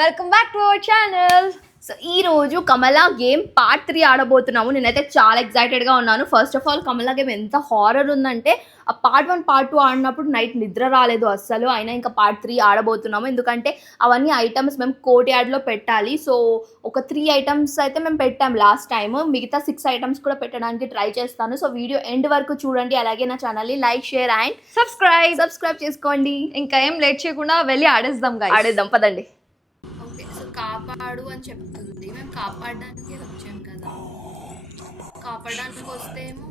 Welcome back to our channel. So ఈ రోజు కమలా game part 3 ఆడబోతున్నాము. నేనైతే చాలా ఎక్సైటెడ్గా ఉన్నాను. First of all Kamala game ఎంత హారర్ ఉందంటే ఆ పార్ట్ 1 పార్ట్ 2 ఆడినప్పుడు నైట్ నిద్ర రాలేదు అస్సలు. అయినా ఇంకా పార్ట్ 3 ఆడబోతున్నాము. ఎందుకంటే అవన్నీ ఐటమ్స్ మేము కోర్ట్ యార్డ్లో పెట్టాలి. సో ఒక 3 ఐటమ్స్ అయితే మేము పెట్టాం లాస్ట్ టైం. మిగతా 6 ఐటమ్స్ కూడా పెట్టడానికి ట్రై చేస్తాను. సో వీడియో ఎండ్ వరకు చూడండి. అలాగే నా ఛానల్ని లైక్, షేర్ అండ్ సబ్స్క్రైబ్ చేసుకోండి. ఇంకా ఏం లేట్ చేయకుండా వెళ్ళి ఆడేద్దాం పదండి. కాపాడు అని చెప్తుంది. మేము కాపాడడానికి వచ్చాం కదా. కాపాడడానికి వస్తేమో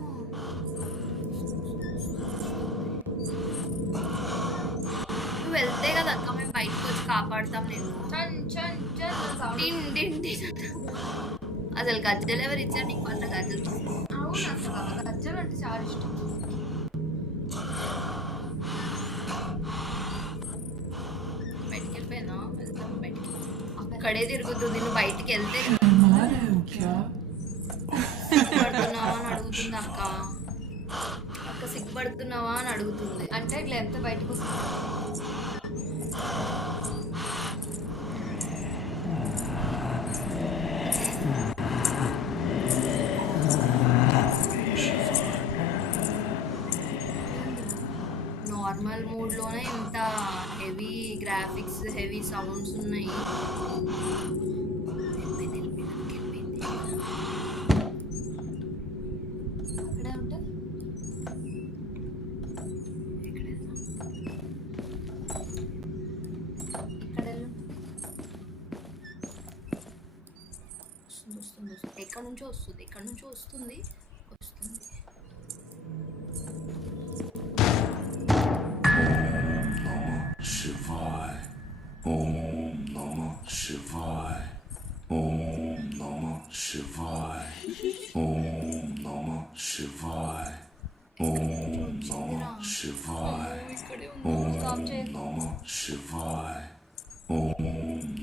నువ్వు వెళ్తే కదా అక్క మేము బయటకు వచ్చి కాపాడుతాం. నేను అసలు గజ్జలు ఎవరు ఇచ్చారు నీకు? అంత గజ్జలు అవును, అసలు గజ్జలు అంటే చాలా ఇష్టం. బయటికి వెళ్ళిపోయినా వెళ్తాం. బయటికి అక్కడే తిరుగుతుంది. నువ్వు బయటికి వెళ్తే సిగ్గుపడుతున్నావా అని అడుగుతుంది అక్క. అక్క సిగ్గుపడుతున్నావా అని అడుగుతుంది. అంటే ఇట్లా ఎంత బయటకు నార్మల్ మోడ్లోనే ఇంత హెవీ గ్రాఫిక్స్, హెవీ సౌండ్స్ ఉన్నాయి. అక్కడే ఉంటే ఎక్కడి నుంచో వస్తుంది. Shivaya. Om Namah Shivaya. Om Namah Shivaya. Om Namah Shivaya. Om Namah Shivaya. Om Namah Shivaya. Om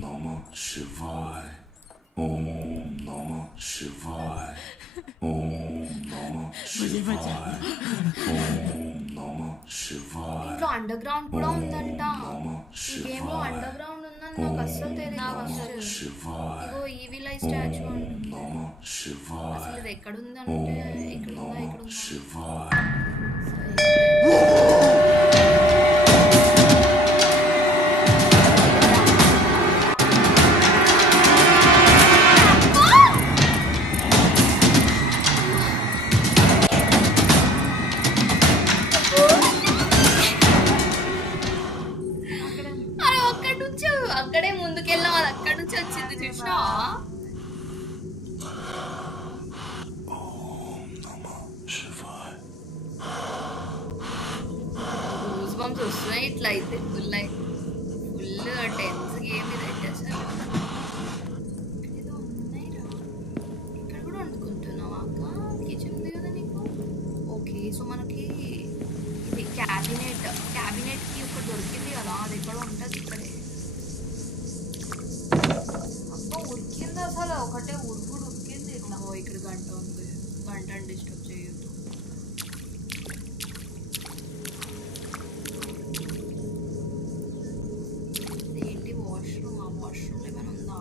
Namah Shivaya. Om Namah Shivaya. Om Namah Shivaya. Om Namah Shivaya. ఇంట్లో under ground కూడా ఉందంట. ఈ గేమ్ లో under ground ఉందని నాకు అస్సలు తెలియదు. ఇగో evil eye statue అసలు ఇది ఎక్కడ ఉందంటే ఇక్కడ అక్కడే ముందుకెళ్ళాం. అది అక్కడి నుంచి వచ్చింది చూసినా. గూస్ బంప్స్ వస్తున్నాయి. ఇట్లా అయితే ఫుల్ టెన్స్ గేమ్ ఇదైతే అసలు. ఏదో ఉన్నాయిరా. ఇక్కడ కూడా వండుకుంటున్నావా అక్క? కిచెన్ ఉంది కదా నీకు. ఓకే, సో మనకి ఇది క్యాబినెట్కి ఒకటి దొరికింది కదా. అది ఎక్కడ ఉంటుంది? ఇక్కడే. ఉరికింది అసలు. ఒకటే ఉరికింది. ఇట్లా ఇక్కడ గంట ఉంది. గంటని డిస్టర్బ్ చేయొద్దు. ఏంటి వాష్రూమ్? ఆ వాష్రూమ్ ఏమైనా ఉందా?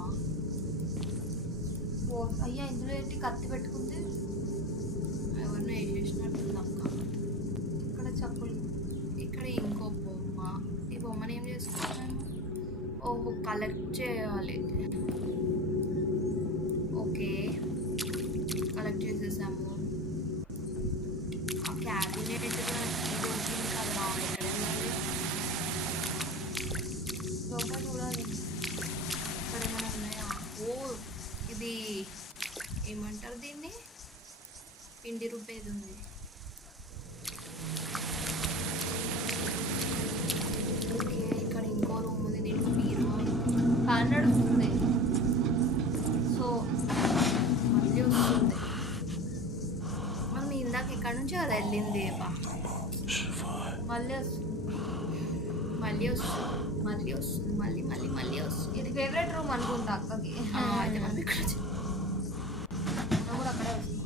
అయ్యా, ఇందులో ఏంటి కత్తి పెట్టుకుంది? ఎవరినో వేసేసినట్టుంది అక్క. ఇక్కడ చెప్పులు. ఇక్కడ ఇంకో బొమ్మ. ఈ బొమ్మని ఏం చేసుకుంటాము? ఓహో, కలెక్ట్ చేయాలి. ఓకే, కలెక్ట్ చేసేసాము. ఆ క్యాబినెట్ దొరికింది కదా. ఎక్కడ వెళ్ళాలి? లోపల చూడాలి. ఇక్కడ ఏమైనా ఉన్నాయా? ఓ, ఇది ఏమంటారు దీన్ని? పిండి రూపేది ఉంది. ఓకే, ఇక్కడ ఇంకో రూమ్ ఉంది. దీంట్లో బీరువా ఫ్యాన్ నడుస్తుంది. సో మళ్ళీ వస్తుంది. మనం ఇందాక ఇక్కడ నుంచి కదా వెళ్ళింది. మళ్ళీ వస్తుంది. మళ్ళీ వస్తుంది. ఇది ఫేవరెట్ రూమ్ అనుకుంటా అక్కకి. అయితే మనం ఇక్కడ కూడా అక్కడే వస్తుంది.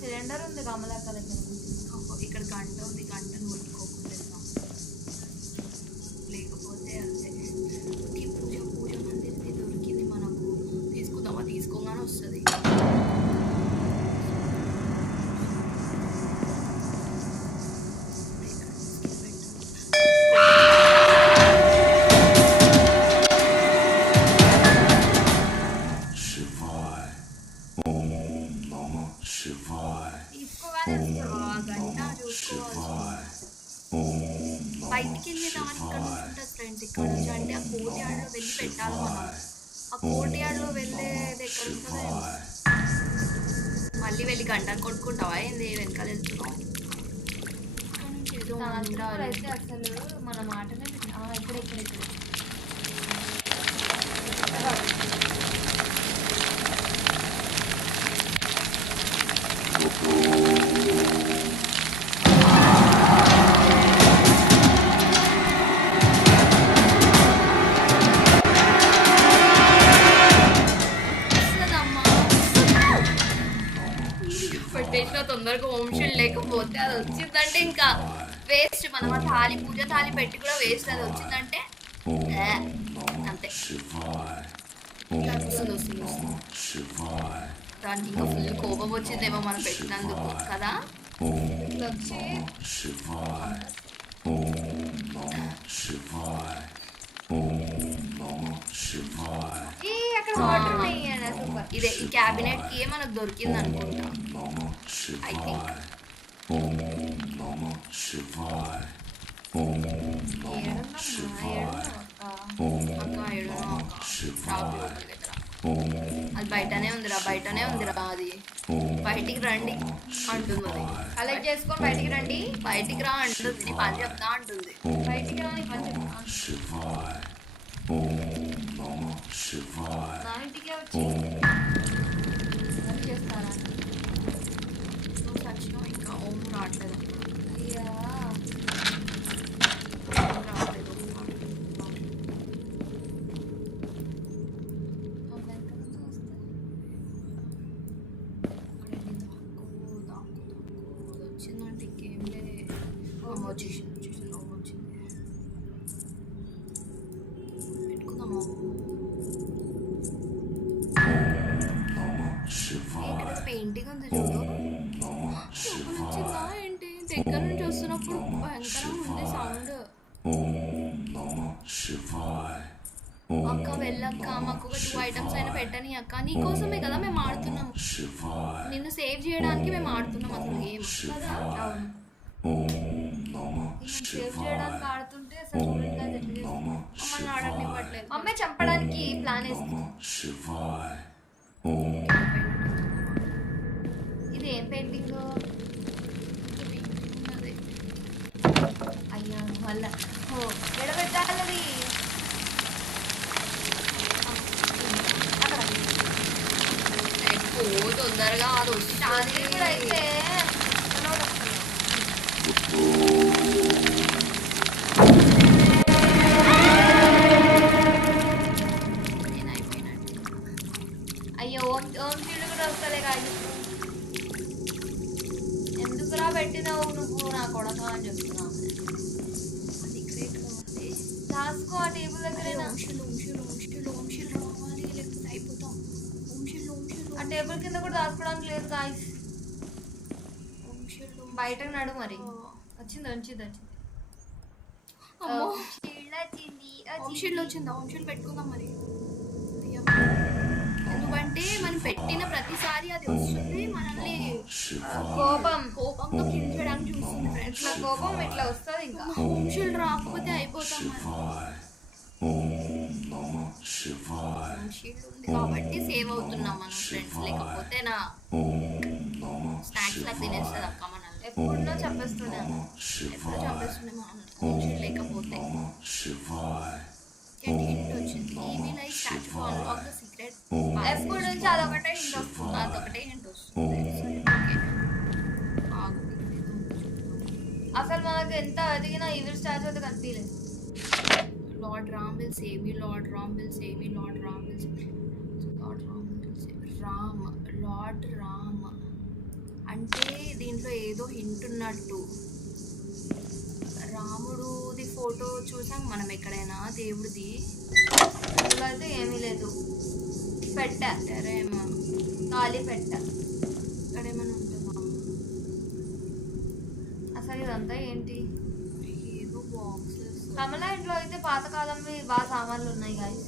సిలిండర్ ఉంది కమలక్క దగ్గర. ఇక్కడ గంట ఉంది, గంటను ముట్టుకోకుండా వెళ్దాం. లేకపోతే అంతే ఈ పూజ మందిర్ది దొరికింది మనకు, తీసుకుందామా? తీసుకోగానే వస్తుంది. Shivaya. Om Namah Shivaya. తీసుకోగానే వస్తుంది. గంట చూసుకోవాలి. Shivaya. Om Namah బయటికి వెళ్ళే దానికి ఇక్కడ నుంచి ఉంటుంది ఫ్రెండ్స్. ఇక్కడ నుంచి అంటే ఆ కోర్ట్ యార్డ్లో వెళ్ళి పెట్టాలి మనం. ఆ కోర్ట్ యార్డ్లో వెళ్ళేది ఎక్కడ ఉంటుందో ఏమో. మళ్ళీ వెళ్ళి గంటను కొట్టుకుంటావా ఏంది? వెనకాల వెళ్తున్నావు. ఇక్కడ నుంచి ఏదో మంత్రాలు. అయితే అసలు మన మాటనే ఇక్కడ వస్తుందమ్మా. పెట్టేసిన తొందరగా వంశం లేకపోతే అది వచ్చిందంటే ఇంకా వేస్ట్. మనం ఆ తాళి పూజ తాళి పెట్టి కూడా వేస్ట్. అది వచ్చిందంటే ఏ, అంతే. Shivaya. ఇలా వస్తుంది. Shivaya. దానికి ఇంకా ఫుల్ కోపం వచ్చిందేమో మనం పెట్టినందుకు కదా. వచ్చి Shivaya. Om Namah Shivaya. Om Namah Shivaya. అక్కడ వాటర్ ఉన్నాయి అన్న. సూపర్. ఇదే ఈ క్యాబినెట్ కి మనకు దొరికింది అనుకుంటా. Namah I think. Shivaya. Om Namah Shivaya. Om Namah Shivaya. Om అక్క ఏడో Namah షాప్ Shivaya. లోపల దగ్గర. Om అది బయటనే ఉందిరా అది. బయటికి రండి అంటుంది అది. కలెక్ట్ చేసుకొని బయటికి రండి. బయటికి రా అంటుంది. నీ పని చెప్తా అంటుంది. బయటికి రాని పని చెప్తా. Shivaya. Om Namah Shivaya. నా ఇంటికే వచ్చి పని చేస్తారా? నువ్వు చచ్చినావు ఇంకా ఓం రావట్లేదు. అయ్యా ఓం రావట్లేదు. ఆ వెనక నుంచి వస్తుంది. అది వచ్చిందంటే ఇంకేం లే. ఓం వచ్చేసింది. ఓం వచ్చింది. పెట్టుకుందామా? Namah Shivaya. ఇక్కడ పెయింటింగ్ ఉంది చూడు. Namah లోపల వచ్చిందా ఏంటి? దగ్గర నుంచి వస్తున్నప్పుడు భయంకరంగా ఉంది సౌండ్. Om Namah Shivaya. అక్క వెళ్ళక్క, మాకు ఒక 2 ఐటమ్స్ అయినా పెట్టని అక్క. నీకోసమే కదా మేము ఆడుతున్నాం. Shivaya. నిన్ను సేవ్ చేయడానికి మేము ఆడుతున్నాం అసలు గేమ్ కదా. Om Namah సేవ్ చేయడానికి ఆడుతుంటే అసలు చూడండి అది ఎట్లా చేస్తుంది. Namah మమ్మల్ని ఆడనివ్వట్లేదు. అమ్మే చంపడానికి ప్లాన్ వేస్తుంది. Namah Shivaya. Om ఇది ఏం పెయింటింగ్? ఉన్నది. అయ్యా మళ్ళా ఎడబెట్టాలి. అక్కడ ఎక్కువ తొందరగా అది అది కూడా అయితే నేను అయిపోయినట్టు. అయ్యో ఓం ఓం సీడ్ కూడా వస్తలే కాదు. ఎందుకురా పెట్టినావు నువ్వు నా కొడక అని చెప్తున్నావు. అది గ్రేట్ ఉంది. దాసుకో ఆ టేబుల్ దగ్గరేనా. వంశీలు రావాలి లేకపోతే అయిపోతాం. వంశీలు ఆ టేబుల్ కింద కూడా దాచుకోవడానికి లేదు గాయస్. బయటకు నడు మరి. వచ్చింది వచ్చింది వచ్చింది. అమ్మో వచ్చింది వంశీలు వచ్చిందా? వంశీలు పెట్టుకుందాం మరి. అయ్యో. ఎందుకంటే మనం పెట్టిన ప్రతిసారి అది వస్తుంది మనల్ని కోపంతో కిల్ చేయడానికి చూస్తుంది ఫ్రెండ్స్. ఇట్లా కోపం ఇట్లా వస్తుంది ఇంకా. వంశీలు రాకపోతే అయిపోతాం మనం. Shivaya. Om Namah Shivaya. వంశీలు ఉంది కాబట్టి సేవ్ అవుతున్నాం మనం ఫ్రెండ్స్. లేకపోతే నా Om Namah స్నాక్స్ లా తినేస్తుంది అక్క మనల్ని. ఎప్పుడునో చెప్పేస్తున్నాను. ఎప్పుడు Shivaya. చంపేస్తుంది మనల్ని వంశీలు లేకపోతే. Namah Shivaya. హింట్ వచ్చింది. EV like statue to unlock the secret. ఎప్పుడు నుంచి అదొకటే హింట్ వస్తుంది. అదొకటే హింట్ వస్తుంది. సరే, ఓకే. ఆగు. అసలు మనకు ఎంత అడిగినా ఈవిల్ స్టాచ్యూ అయితే కనిపించలేదు. Lord Ram will save me. Lord Ram will save me. Lord Ram will save me. Lord Ram will save me. Ram. Lord Ram. అంటే దీంట్లో ఏదో హింట్ ఉన్నట్టు. రాముడుది ఫోటో చూసాం మనం ఎక్కడైనా, దేవుడిది. ఇందులో అయితే ఏమీ లేదు. పెట్టారేమో, ఖాళీ పెట్ట. ఇక్కడ ఏమైనా ఉంటుందా? అసలు ఇదంతా ఏంటి? ఏదో బాక్సెస్. కమల ఇంట్లో అయితే పాతకాలంవి బాగా సామాన్లు ఉన్నాయి గాయస్.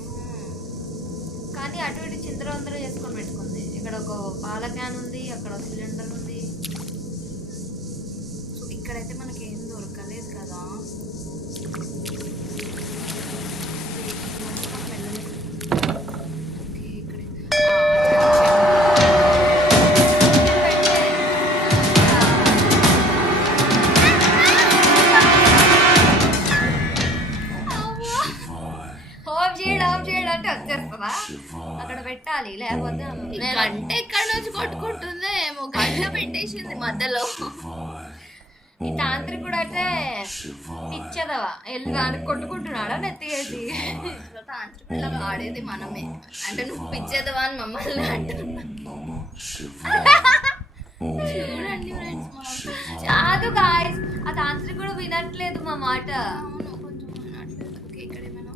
కానీ అటు ఇటు చిందరవందర చేసుకొని పెట్టుకుంది. ఇక్కడ ఒక పాల క్యాన్ ఉంది, అక్కడ ఒక సిలిండర్ ఉంది. సో ఇక్కడైతే మనకి ఏం దొరకలేదు కదా. ఓకే, ఇక్కడ ఆఫ్ చేయడం అంటే వచ్చేస్తుందా? అక్కడ పెట్టాలి, లేకపోతే గంట ఎక్కడ నుంచి కొట్టుకుంటుందో ఏమో, గంట పెట్టేసింది మధ్యలో. ఈ తాంత్రికుడు అయితే పిచ్చదవా వెళ్ళి దానికి కొట్టుకుంటున్నాడా నెత్తిగేసి? తాంత్రికుడిలా ఆడేది మనమే. అంటే నువ్వు పిచ్చేదవా అని మమ్మల్ని అంటున్నా. చూడండి ఫ్రెండ్స్, కాదు గాయస్, ఆ తాంత్రికుడు వినట్లేదు మా మాట. అవును, కొంచెం వినట్లేదు. ఓకే, ఇక్కడ ఏమైనా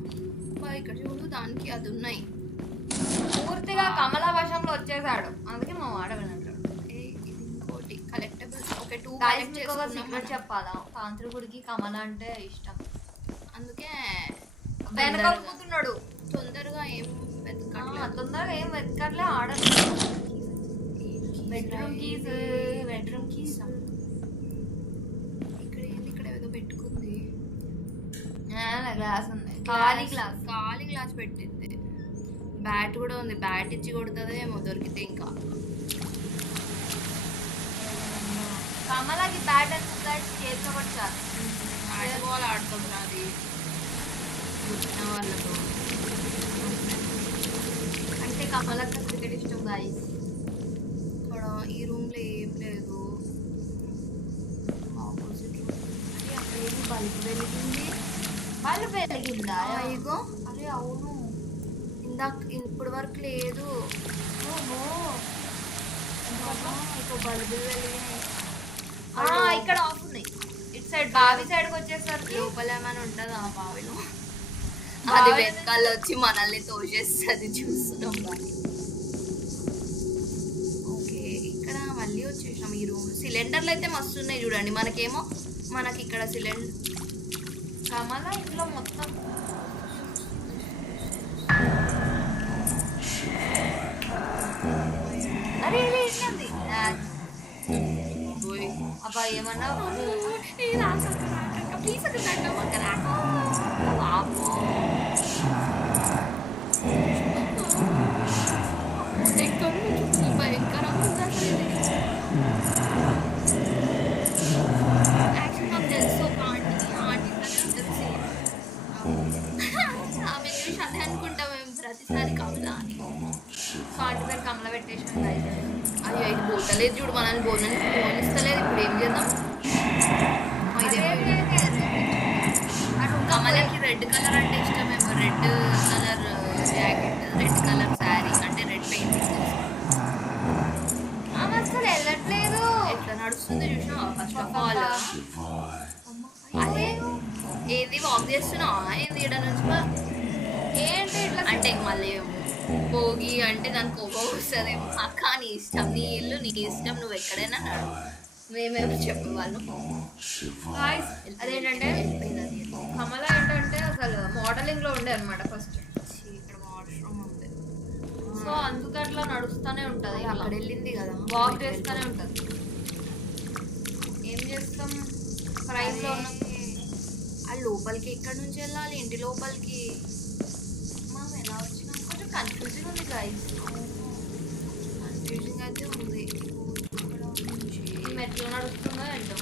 ఇక్కడ చూడు, దానికి అది ఉన్నాయి. పూర్తిగా కమల వశంలో వచ్చేసాడు, అందుకే మా మాట వినట్లేదు. ఇది ఇంకోటి కలెక్టబుల్స్. ఓకే, 2 గాయస్ కలెక్ట్ మీకు ఒక చేసుకున్నాం సీక్రెట్ మనం. చెప్పాలా? తాంత్రికుడికి కమల అంటే ఇష్టం, అందుకే వెనక కూతున్నాడు. తొందరగా ఏం వెతకట్లేదు. తొందరగా ఏం వెతకట్లే, ఆడదు. Bedroom keys, bedroom keys. ఇక్కడ ఏంది, ఇక్కడ ఏదో పెట్టుకుంది. గ్లాస్ ఉంది, ఖాళీ గ్లాస్. ఖాళీ గ్లాస్ పెట్టింది. బ్యాట్ కూడా ఉంది, బ్యాట్ ఇచ్చి కొడుతుంది ఏమో దొరికితే. ఇంకా కమలకి బ్యాట్ ఎంత చేసుకోవచ్చారు. బ్యాట్ బాల్ ఆడతాం అది పుట్టిన వాళ్ళతో. అంటే కమలకి క్రికెట్ ఇష్టం గాయస్. ఇక్కడ ఈ రూమ్లో ఏం లేదు. Opposite room. అరే అక్కడ ఏమి బల్బు వెలిగింది? బల్బు వెలిగిందా? ఇగో, అరే అవును, ఇప్పుడు వరకు లేదు. ఓహో, ఇంకో బల్బులు వెలిగినాయి. ఇక్కడ ఆఫ్ ఉన్నాయి. ఇటు సైడ్ బావి సైడ్కి వచ్చేసరికి లోపల ఏమైనా ఉంటుందా ఆ బావిలో? బావిలో అది వెతకాల వచ్చి మనల్ని తోసేస్తుంది, చూస్తున్నాం బావి. ఓకే, ఇక్కడ మళ్ళీ వచ్చేసాం ఈ రూమ్. సిలిండర్లు అయితే మస్తు ఉన్నాయి చూడండి. మనకి ఇక్కడ సిలిండర్. కమల ఇంట్లో మొత్తం అరే ఇది ఏంటండి? అబ్బా ఏమన్నా ప్లీజ్ అక్కడ ఎక్కడ నుంచి భయంకరంగా ఉంది అసలు ఇది. యాక్చువల్ నాకు తెలుసు ఒక ఆంటీ తెలిసి ఆమె చూసి అదే అనుకుంటాం మేము ప్రతిసారి కమలా అని. కాంటి పేరు కమల పెట్టేసిన. అయ్యో, ఇది పోతలేదు చూడు, మనల్ని ఫోన్ ఇస్తలేదు. ఇప్పుడు ఏం చేద్దాం? కమలకి రెడ్ కలర్ అంటే ఇష్టమేమో. Red colour jacket, red colour sari, అంటే రెడ్ పెయింటింగ్. అసలు వెళ్ళట్లేదు. ఎట్లా నడుస్తుంది చూసినా? First of all Shivai. అదే ఏది వాక్ చేస్తున్నావా ఏంది ఈడ నుంచి? ఏంటి ఇట్లా? అంటే మళ్ళీ భోగి అంటే దానికి కోపం వస్తుంది. అక్క నీ ఇష్టం, నీ ఇల్లు నీ ఇష్టం, నువ్వు ఎక్కడైనా నడు. మేమేమో చెప్పేవాళ్ళం. Guys, అదేంటంటే కమల ఏంటంటే అసలు మోడలింగ్ లో ఉండే అనమాట ఫస్ట్. ఇక్కడ వాష్రూమ్ ఉంది. సో అందుకు అట్లా నడుస్తూనే ఉంటది. అక్కడ వెళ్ళింది కదా, వాక్ చేస్తూనే ఉంటది. ఏం చేస్తాం? ప్రైస్ లో ఉన్నాం. ఆ లోపలికి ఎక్కడి నుంచి వెళ్ళాలి? ఇంటి లోపలికి మనం ఎలా వచ్చినాం? కొంచెం కన్ఫ్యూజింగ్ ఉంది గైస్. కన్ఫ్యూజింగ్ అయితే ఉంది. ఎట్లా నడుస్తుందో ఏంటో.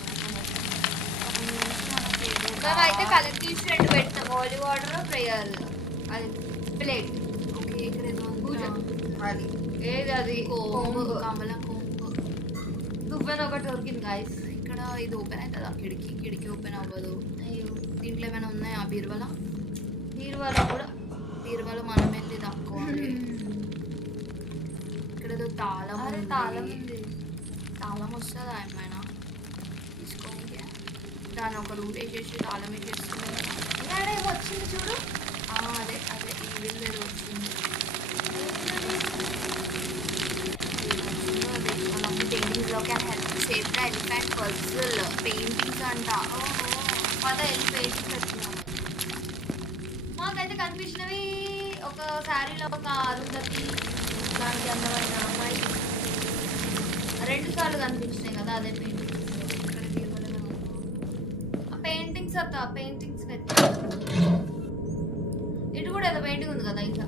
మనకి ఏదో మేమైతే కలెక్ట్ చేసి 2 పెట్టినాం. హోలీ వాటర్, ప్రేయర్, అది ప్లేట్. ఓకే, ఇక్కడ ఏదో పూజ. అది ఏది అది కొంగు, కమల కొంగు. దువ్వెన ఒకటి దొరికింది గైస్. ఇక్కడ ఇది ఓపెన్ అవుతుందా? కిటికీ ఓపెన్ అవ్వదు. దీంట్లో ఏమైనా ఉన్నాయా? బీరువాల కూడా బీరువాలో మనం వెళ్ళి తక్కువాలి. ఇక్కడ ఏదో తాళం అరే ఉంది. తాళం ఉంది. తాళం వస్తుంది ఆయన తీసుకోవాలి. దాన్ని ఒక రూట్ వేసేసి తాళం వేసేస్తుంది కదా. ఏమో వచ్చింది చూడు. అదే అదే ఈ వీళ్ళు ఏదో వచ్చింది. పెయింటింగ్స్లో can help save the elephant puzzle paintings అంట. పద వెళ్ళి పెయింటింగ్స్ వచ్చినాము. మాకైతే కనిపించినవి ఒక శారీలో ఒక అరుంధతి లాంటి అందమైన అమ్మాయి 2 సార్లు కనిపించినాయి కదా. అదే పెయింటింగ్స్ పెయింటింగ్స్ అత్త పెయింటింగ్స్ ఇటు కూడా ఏదో పెయింటింగ్ ఉంది కదా. ఇంకా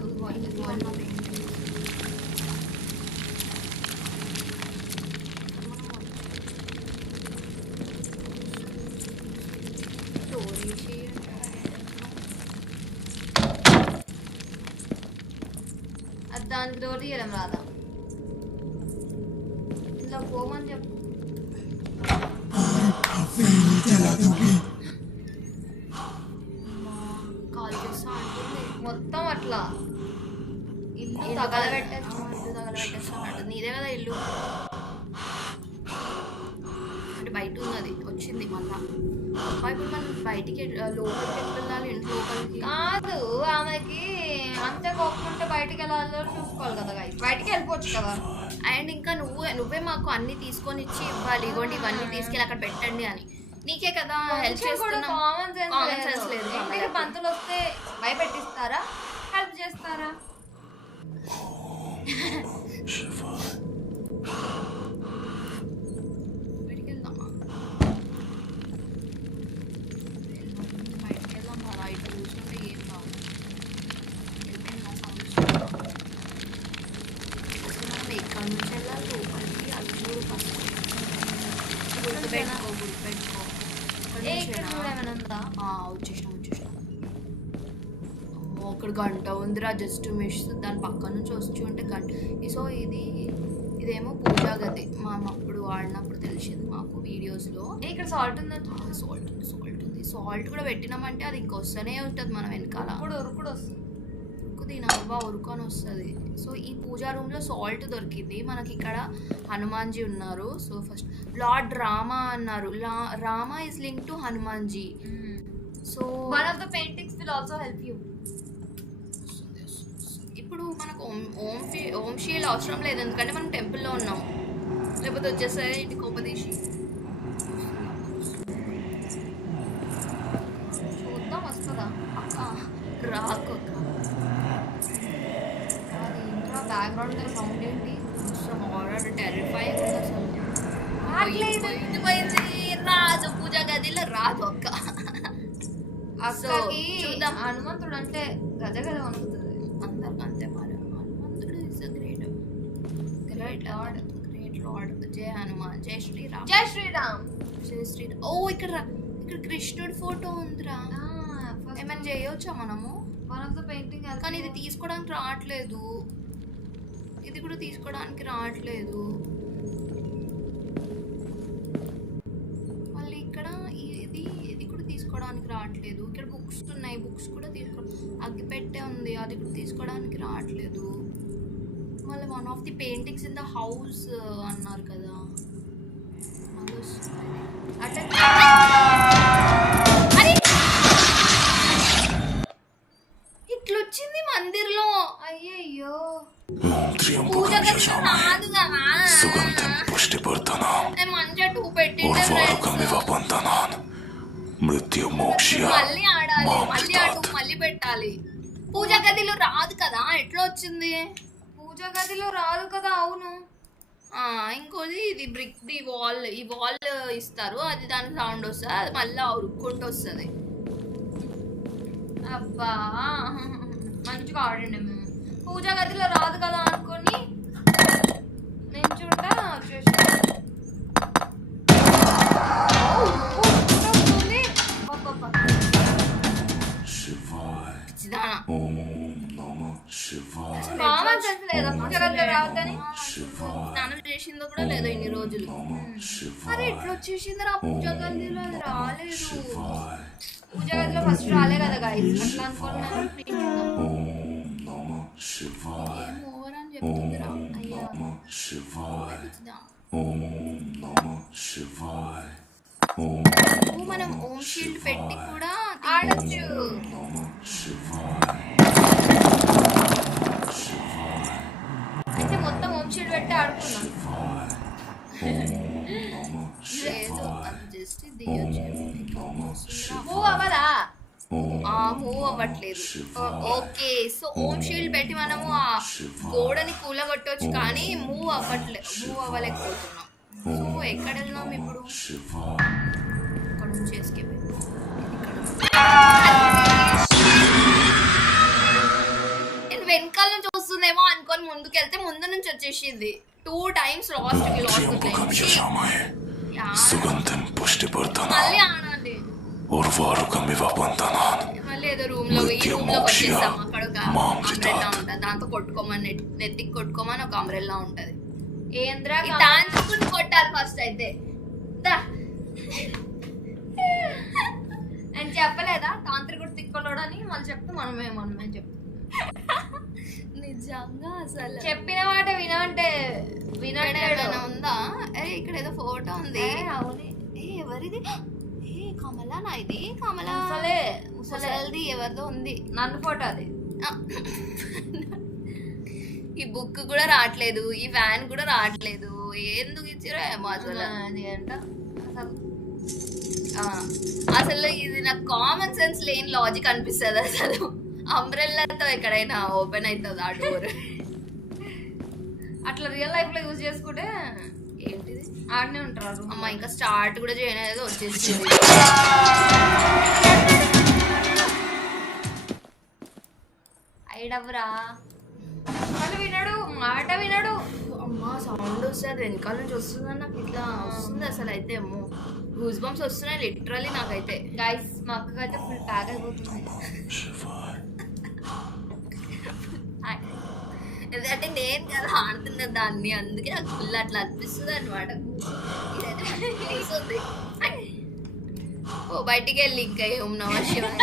అది దానికి డోర్ తీయడం రాదా? ఇంట్లో పోమని చెప్పు. కాల్ చేస్తా అంటుంది. మొత్తం అట్లా ఇల్లు తగలబెట్టేస్తామంట. నీదే కదా ఇల్లు అంటే బయట ఉన్నది వచ్చింది మళ్ళా. ఇప్పుడు మనం బయటికి లోపలికి వెళ్ళాలి. ఇంటి లోపలికి కాదు, ఆమెకి అంతే కోపం ఉంటే బయటికి వెళ్ళాలో చూసుకోవాలి కదా. బయటికి వెళ్ళిపోవచ్చు కదా. అండ్ ఇంకా నువ్వే మాకు అన్ని తీసుకొని ఇచ్చి ఇవ్వాలి. ఇవ్వండి ఇవన్నీ తీసుకెళ్ళి అక్కడ పెట్టండి అని. నీకే కదా హెల్ప్ చేస్తున్నా. కామన్ సెన్స్ లేదు. ఇంటికి పంతులు వస్తే భయపెట్టిస్తారా, హెల్ప్ చేస్తారా? బయటికి వెళ్దామా? బయటికి వెళ్దాం కదా. ఇటు చూసుకుంటే ఏం కాదు. మనం ఎక్కడి నుంచి వెళ్ళాలి లోపలికి? అది చూడు ఫస్ట్. గుర్తుపెట్టుకో. వచ్చేసినాం. అక్కడ గంట ఉందిరా. జస్ట్ మిస్ దాని పక్క నుంచి వచ్చి ఉంటే గంట. సో ఇదేమో పూజా గది. మనం అప్పుడు వాడినప్పుడు తెలిసింది మాకు వీడియోస్లో. ఇక్కడ సాల్ట్ ఉందంట. సాల్ట్ ఉంది. సాల్ట్ కూడా పెట్టినామంటే అది ఇంకొస్తూనే ఉంటుంది మనం వెనకాల. ఇప్పుడు ఉరుకుడు వస్తుంది. దీని అవ్వ ఉరుకొని వస్తుంది. సో ఈ పూజా రూమ్లో సాల్ట్ దొరికింది మనకి. ఇక్కడ హనుమాన్జీ ఉన్నారు. సో ఫస్ట్ లార్డ్ రామా అన్నారు. Rama is link to Hanumanji. So one of the paintings will also help you. ఇప్పుడు మనకు ఓం షీల్డ్ అవసరం లేదు, ఎందుకంటే మనం టెంపుల్లో ఉన్నాం. లేకపోతే వచ్చేసరి ఇంటి కోపదీసి చూద్దాం వస్తుందా. రాకు. బ్యాక్గ్రౌండ్ సౌండ్ ఏంటి? హారర్ టెరిఫైయింగ్ అసలు. పోయింది రాదు. పూజా గదిలో రాదు అక్క. అక్కకి హనుమంతుడు అంటే గజ వణుకుతుంది. అందరికంటే మరి హనుమంతుడు ఇస్ గ్రేట్ లార్డ్. జై హనుమాన్. జై శ్రీరామ్. జై శ్రీరామ్. ఓ ఇక్కడ కృష్ణుడి ఫోటో ఉందిరా. ఏమైనా చేయొచ్చా మనము? One of the painting. కానీ ఇది తీసుకోవడానికి రావట్లేదు. ఇది కూడా తీసుకోవడానికి రావట్లేదు. మళ్ళీ ఇక్కడ ఇది కూడా తీసుకోవడానికి రావట్లేదు. ఇక్కడ బుక్స్ ఉన్నాయి. బుక్స్ కూడా అగ్గి పెట్టే ఉంది. అది కూడా తీసుకోవడానికి రావట్లేదు. మళ్ళీ one of the paintings in the house అన్నారు కదా. ఇట్లొచ్చింది మందిర్లో. అయ్యయ్యో. పూజ గదిలో రాదు కదా. మంచిగా 2 పెట్టి మళ్ళీ ఆడాలి. మళ్ళీ పెట్టాలి. పూజ గదిలో రాదు కదా. ఎట్లా వచ్చింది? పూజ గదిలో రాదు కదా. అవును. ఇంకోది ఇది బ్రిక్ ది ఈ వాల్ ఇస్తారు. అది దానికి సౌండ్ వస్తుంది. అది మళ్ళీ ఉరుక్కుంటూ వస్తుంది. అబ్బా మంచిగా ఆడండి. మేము పూజా గదిలో రాదు కదా అనుకొని నేను చూడ వచ్చేసి స్నానం చేసిందో కూడా లేదో ఇన్ని రోజులు. అరే ఎట్లా వచ్చేసింది రా పూజా గదిలో? రాలేదు. పూజా గదిలో ఫస్ట్ రాలే కదా గైస్. అట్లా అనుకున్నాను. ఓవర్ అని చెప్తుందిరా. అయ్యా Shivaya. Om మనం ఓం షీల్డ్ పెట్టి కూడా ఆడొచ్చు. Namah Shivaya. అయితే మొత్తం హోమ్ షీట్ పెట్టి ఆడుకుందాం. లేదు అది జస్ట్ దిగొచ్చు. మూవ్ అవ్వదా? మూవ్ అవ్వట్లేదు. ఓకే సో ఓం షీల్డ్ పెట్టి మనము ఆ గోడని కూలగొట్టవచ్చు కానీ మూవ్ అవ్వలేకపోతున్నాం. సో ఎక్కడ వెళ్దాం ఇప్పుడు? ఇక్కడ నుంచి escape అయిపోదాం. నేను వెనకాల నుంచి వస్తుందేమో అనుకొని ముందుకెళ్తే ముందు నుంచి వచ్చేసింది. 2 times లాస్ట్ సుగంధం పుష్టిపడుతున్నా మళ్ళీ ఆడాలి. ఉర్వారుకమివ బంధనాన్ మళ్ళీ ఏదో రూమ్ లో ఈ రూమ్ లోకి వచ్చేసాం. అక్కడ ఒక అంబ్రెల్లా ఉంటది, దాంతో కొట్టుకోమని నెత్తికి కొట్టుకోమని ఒక అంబ్రెల్లా ఉంటది. ఏంద్రా ఈ తాంత్రికుడిని కొట్టాలి ఫస్ట్ అయితే. దా. అని చెప్పలేదా తాంత్రికుడు తిక్కలోడని? మళ్ళీ చెప్తే మనమే చెప్తాం. నిజంగా అసలు చెప్పిన మాట వినంటే వినట్లేడు. ఉందా? ఇక్కడ ఏదో ఫోటో ఉంది. అవునే. ఎవరిది? కమలానా ఇది? కమలా ముసలిది ఎవరిదో ఉంది. నన్ను ఫోటో అది. ఈ బుక్ కూడా రావట్లేదు, ఈ వ్యాన్ కూడా రావట్లేదు. ఎందుకు ఇచ్చారో ఏమో అసలు. అది అంట అసలు ఇది నాకు కామన్ సెన్స్ లేని లాజిక్ అనిపిస్తుంది. అసలు అంబ్రెల్లాతో ఎక్కడైనా ఓపెన్ అవుతుంది ఆ డోర్. అట్లా రియల్ లైఫ్ లో యూజ్ చేసుకుంటే ఏంటిది? ఆడనే ఉంటారు. అమ్మ ఇంకా స్టార్ట్ కూడా చేయలేదు వచ్చేసింది. ఐడవరా వాళ్ళు వినడు, మాట వినడు. అమ్మ సౌండ్ వస్తుంది వెనకాల నుంచి వస్తుందని నాకు ఇట్లా వస్తుంది అసలు. అయితే అమ్మో గూస్ బంప్స్ వస్తున్నాయి లిటరలీ నాకైతే. గైస్ మా అక్కకి అయితే ఫుల్ ప్యాక్ అయిపోతుంది. ఎందుకంటే నేను కదా ఆడుతున్న దాన్ని, అందుకే నాకు ఫుల్ అట్లా అనిపిస్తుంది అనమాట. ఇదైతే ఓ బయటికి వెళ్ళి ఇంకా ఏం నమశివాయ.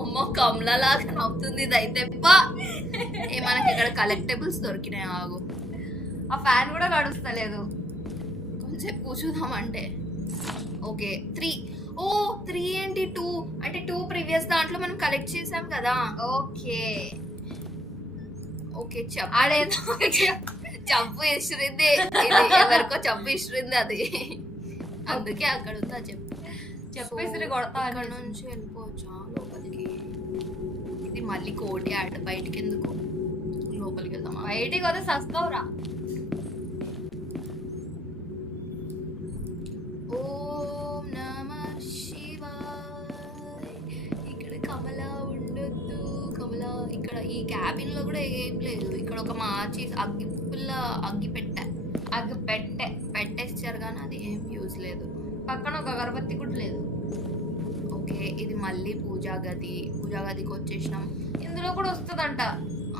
అమ్మో కమలా లాగా నవ్వుతుంది ఇదైతే. మనకి ఇక్కడ కలెక్టబుల్స్ దొరికినాయి. ఆగు, ఆ ఫ్యాన్ కూడా గడుస్తలేదు. కొంచెం కూర్చుదామంటే. ఓకే 3. ఓ 3 ఏంటి 2 అంటే 2 ప్రీవియస్ దాంట్లో మనం కలెక్ట్ చేసాం కదా. ఓకే ఓకే ఆడేదో చంపు ఇసురింది, ఎవరికో చంపు ఇసురింది అది. అందుకే అక్కడ ఉందా చెప్పేసి కొడతా. అక్కడ నుంచి వెళ్ళిపోవచ్చా లోపలికి? ఇది మళ్ళీ కోటి ఆట బయటికి ఎందుకు? లోపలికి వెళ్దామా? బయటికి వస్తే సస్తావురా. ఓం నమః శివాయ. ఇక్కడ కమలా ఉండొద్దు. కమలా ఇక్కడ ఈ క్యాబిన్ లో కూడా ఏం లేదు. ఇక్కడ ఒక మార్చి అగ్గి పెట్టేస్తారు కానీ అది ఏం యూజ్ లేదు. పక్కన ఒక అగరబత్తి కూడా లేదు. ఓకే ఇది మళ్ళీ పూజా గదికి వచ్చేసినాం. ఇందులో కూడా వస్తుందంట.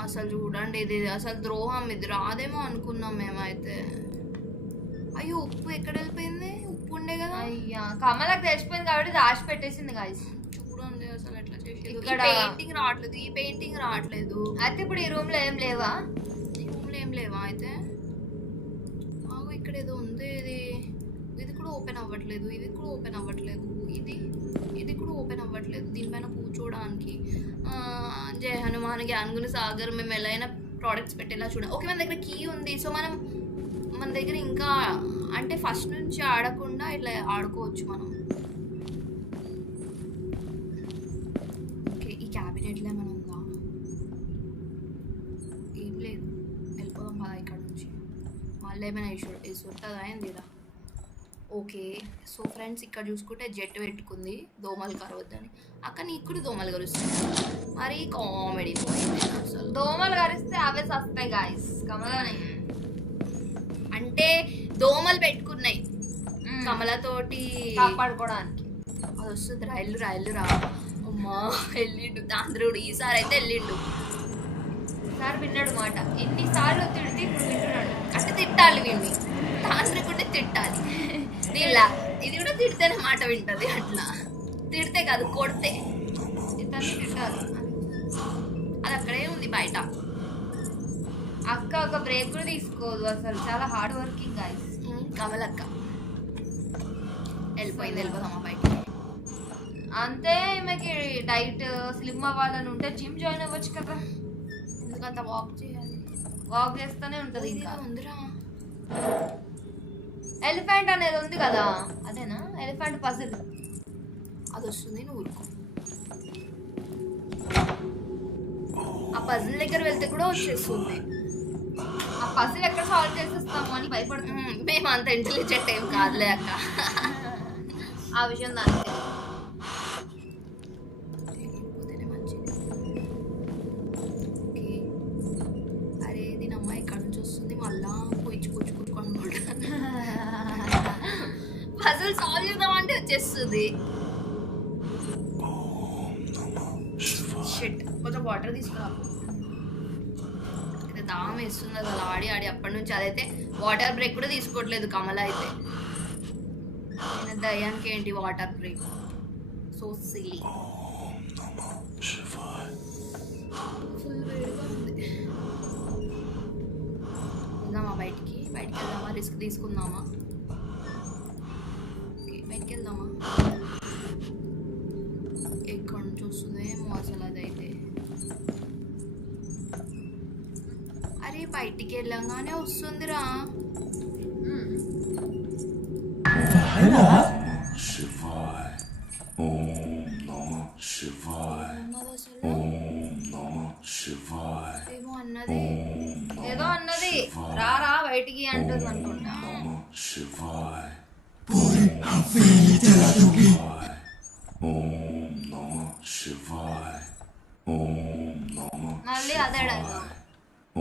అసలు చూడండి ఇది అసలు ద్రోహం. ఇది రాదేమో అనుకున్నాం మేమైతే. అయ్యో ఉప్పు ఎక్కడ వెళ్ళిపోయింది? ఉప్పు ఉండే కదా. అయ్యా కమలకు తెలిసిపోయింది కాబట్టి దాచి పెట్టేసింది గాయస్. చూడండి అసలు ఎట్లా చేసేది. ఇక్కడ ఈ పెయింటింగ్ రావట్లేదు. అయితే ఇప్పుడు ఈ రూమ్ లో ఏం లేవా? ఈ రూమ్ లో ఏం లేవా? అయితే ఇక్కడ ఏదో ఉంది. ఇది కూడా ఓపెన్ అవ్వట్లేదు. ఇది కూడా ఓపెన్ అవ్వట్లేదు. ఇది కూడా ఓపెన్ అవ్వట్లేదు. దీనిపైన కూర్చోడానికి జయ హనుమాన్ జ్ఞానగుణ సాగర్ మేము ఎలా అయినా ప్రోడక్ట్స్ పెట్టేలా చూడండి. ఓకే మన దగ్గర కీ ఉంది. సో మన దగ్గర ఇంకా అంటే ఫస్ట్ నుంచి ఆడకుండా ఇట్లా ఆడుకోవచ్చు మనం. ఓకే ఈ క్యాబినెట్లో ఏమైనా ఉందా? ఏం లేదు. వెళ్ళిపోదాం బాగా ఇక్కడ నుంచి. మళ్ళీ ఏమైనా ఇష్యూ ఉంటుందా ఏందిరా? ఓకే సో ఫ్రెండ్స్ ఇక్కడ చూసుకుంటే జెట్ పెట్టుకుంది దోమలు కరవద్దని. అక్కడ నీకు కూడా దోమలు కరుస్తాయి. మరి కామెడీ పోయింది అసలు. దోమలు కరిస్తే అవే సస్తాయి గాయస్. కమలని అంటే దోమలు పెట్టుకున్నాయి కమలతోటి కాపాడుకోవడానికి. అది వస్తుంది. రైళ్ళు రా. అమ్మా వెళ్ళిండు తాంద్రుడు. ఈసారి అయితే వెళ్ళిండు. సార్ విన్నాడు మాట. ఎన్నిసార్లు తిడితే ఇప్పుడు వింటున్నాడు. అంటే తిట్టాలి వీడిని. తాంత్రికుంటే తిట్టాలి. ఇది కూడా తిడితేనే మాట వింటది. అట్లా తిడితే కాదు కొడితే. ఇతన్ని తిట్టాలి. అది అక్కడే ఉంది బయట. అక్క ఒక బ్రేక్ కూడా తీసుకోదు అసలు, చాలా హార్డ్ వర్కింగ్ గైస్. కమలక్క వెళ్ళిపోదామా బయటికి. అంతే, ఈమెకి డైట్ స్లిమ్ అవ్వాలని ఉంటే జిమ్ జాయిన్ అవ్వచ్చు కదా. ఎందుకంత వాక్ చేయాలి? వాక్ చేస్తూనే ఉంటది. ఇంకా ఉందిరా, ఎలిఫెంట్ అనేది ఉంది కదా, అదేనా ఎలిఫెంట్ పజిల్? అది వస్తుంది, నువ్వు ఊరుకో. ఆ పజిల్ దగ్గర వెళ్తే కూడా వచ్చేస్తుంది. ఆ పజిల్ ఎక్కడ సాల్వ్ చేసేస్తాము అని భయపడుతున్నాం. మేము అంత ఇంటెలిజెంట్ ఏం కాదులే అక్క, ఆ విషయం దానికి మంచిది. ఓకే, అరే దీని అమ్మాయి ఇక్కడ నుంచి వస్తుంది, మళ్ళా కూర్చుకుంటున్నాడు. పజిల్ సాల్వ్ చేద్దామంటే వచ్చేస్తుంది. షిట్, కొంచెం వాటర్ తీసుకురా. దాహం వేస్తుంది అసలు, ఆడి అప్పటి నుంచి. అదైతే వాటర్ బ్రేక్ కూడా తీసుకోవట్లేదు కమల అయితే. నేను దయ్యానికి ఏంటి water break, so silly. Full వేడిగా ఉంది. వెళ్దామా బయటికి వెళ్దామా, రిస్క్ తీసుకుందామా? ఓకే, బయటికి వెళ్దామా? ఎక్కడి నుంచి వస్తుందేమో అసలు అదైతే. అరే బయటికి వెళ్ళంగానే వస్తుందిరా. శివాయ ఓం నమః శివాయ ఓం నమః శివాయ ఏమో అన్నది, ఏదో అన్నది, రా బయటికి అంటుంది అనుకుంటా. నమః శివాయ ఓం నమః శివాయ ఓం నమః మళ్ళీ అదే డైలాగ్.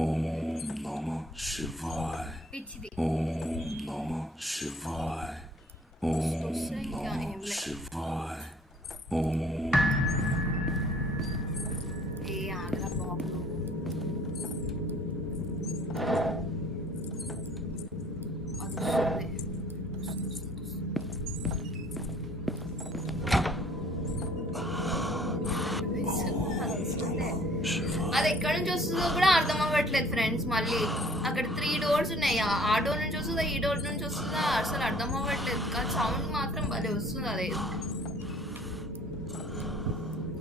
ఓం నమః శివాయ పిచ్చిది. ఓం నమః శివాయ ఓం నమః శివాయ ఓం. ఏ ఆగ్రా బాబు, అది వస్తుంది. అది ఎక్కడి నుంచి వస్తుందో కూడా అర్థం అవ్వట్లేదు ఫ్రెండ్స్. మళ్ళీ అక్కడ 3 doors ఉన్నాయి, ఆ డోర్ నుంచి వస్తుందా ఈ డోర్ నుంచి వస్తుందా అసలు అర్థం అవ్వట్లేదు. కానీ సౌండ్ మాత్రం భలే వస్తుంది. అదే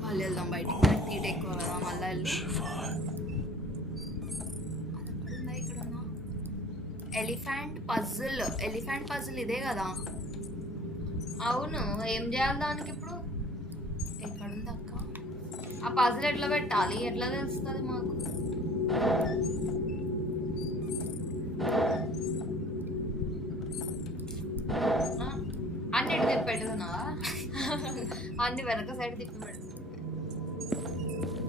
మళ్ళీ వెళ్దాం బయటికి, హీట్ ఎక్కువ కదా మళ్ళీ వెళ్ళి. ఇక్కడ ఎలిఫెంట్ పజిల్ ఇదే కదా? అవును, ఏం చేయాలి దానికి ఇప్పుడు? ఎక్కడుంది అక్క? ఆ పజిల్ ఎట్లా పెట్టాలి, ఎట్లా తెలుస్తుంది మాకు? అన్ని ఇటు తిప్పి పెట్టుకున్నావా? అన్ని వెనక సైడ్ తిప్పి పెడుతుంది.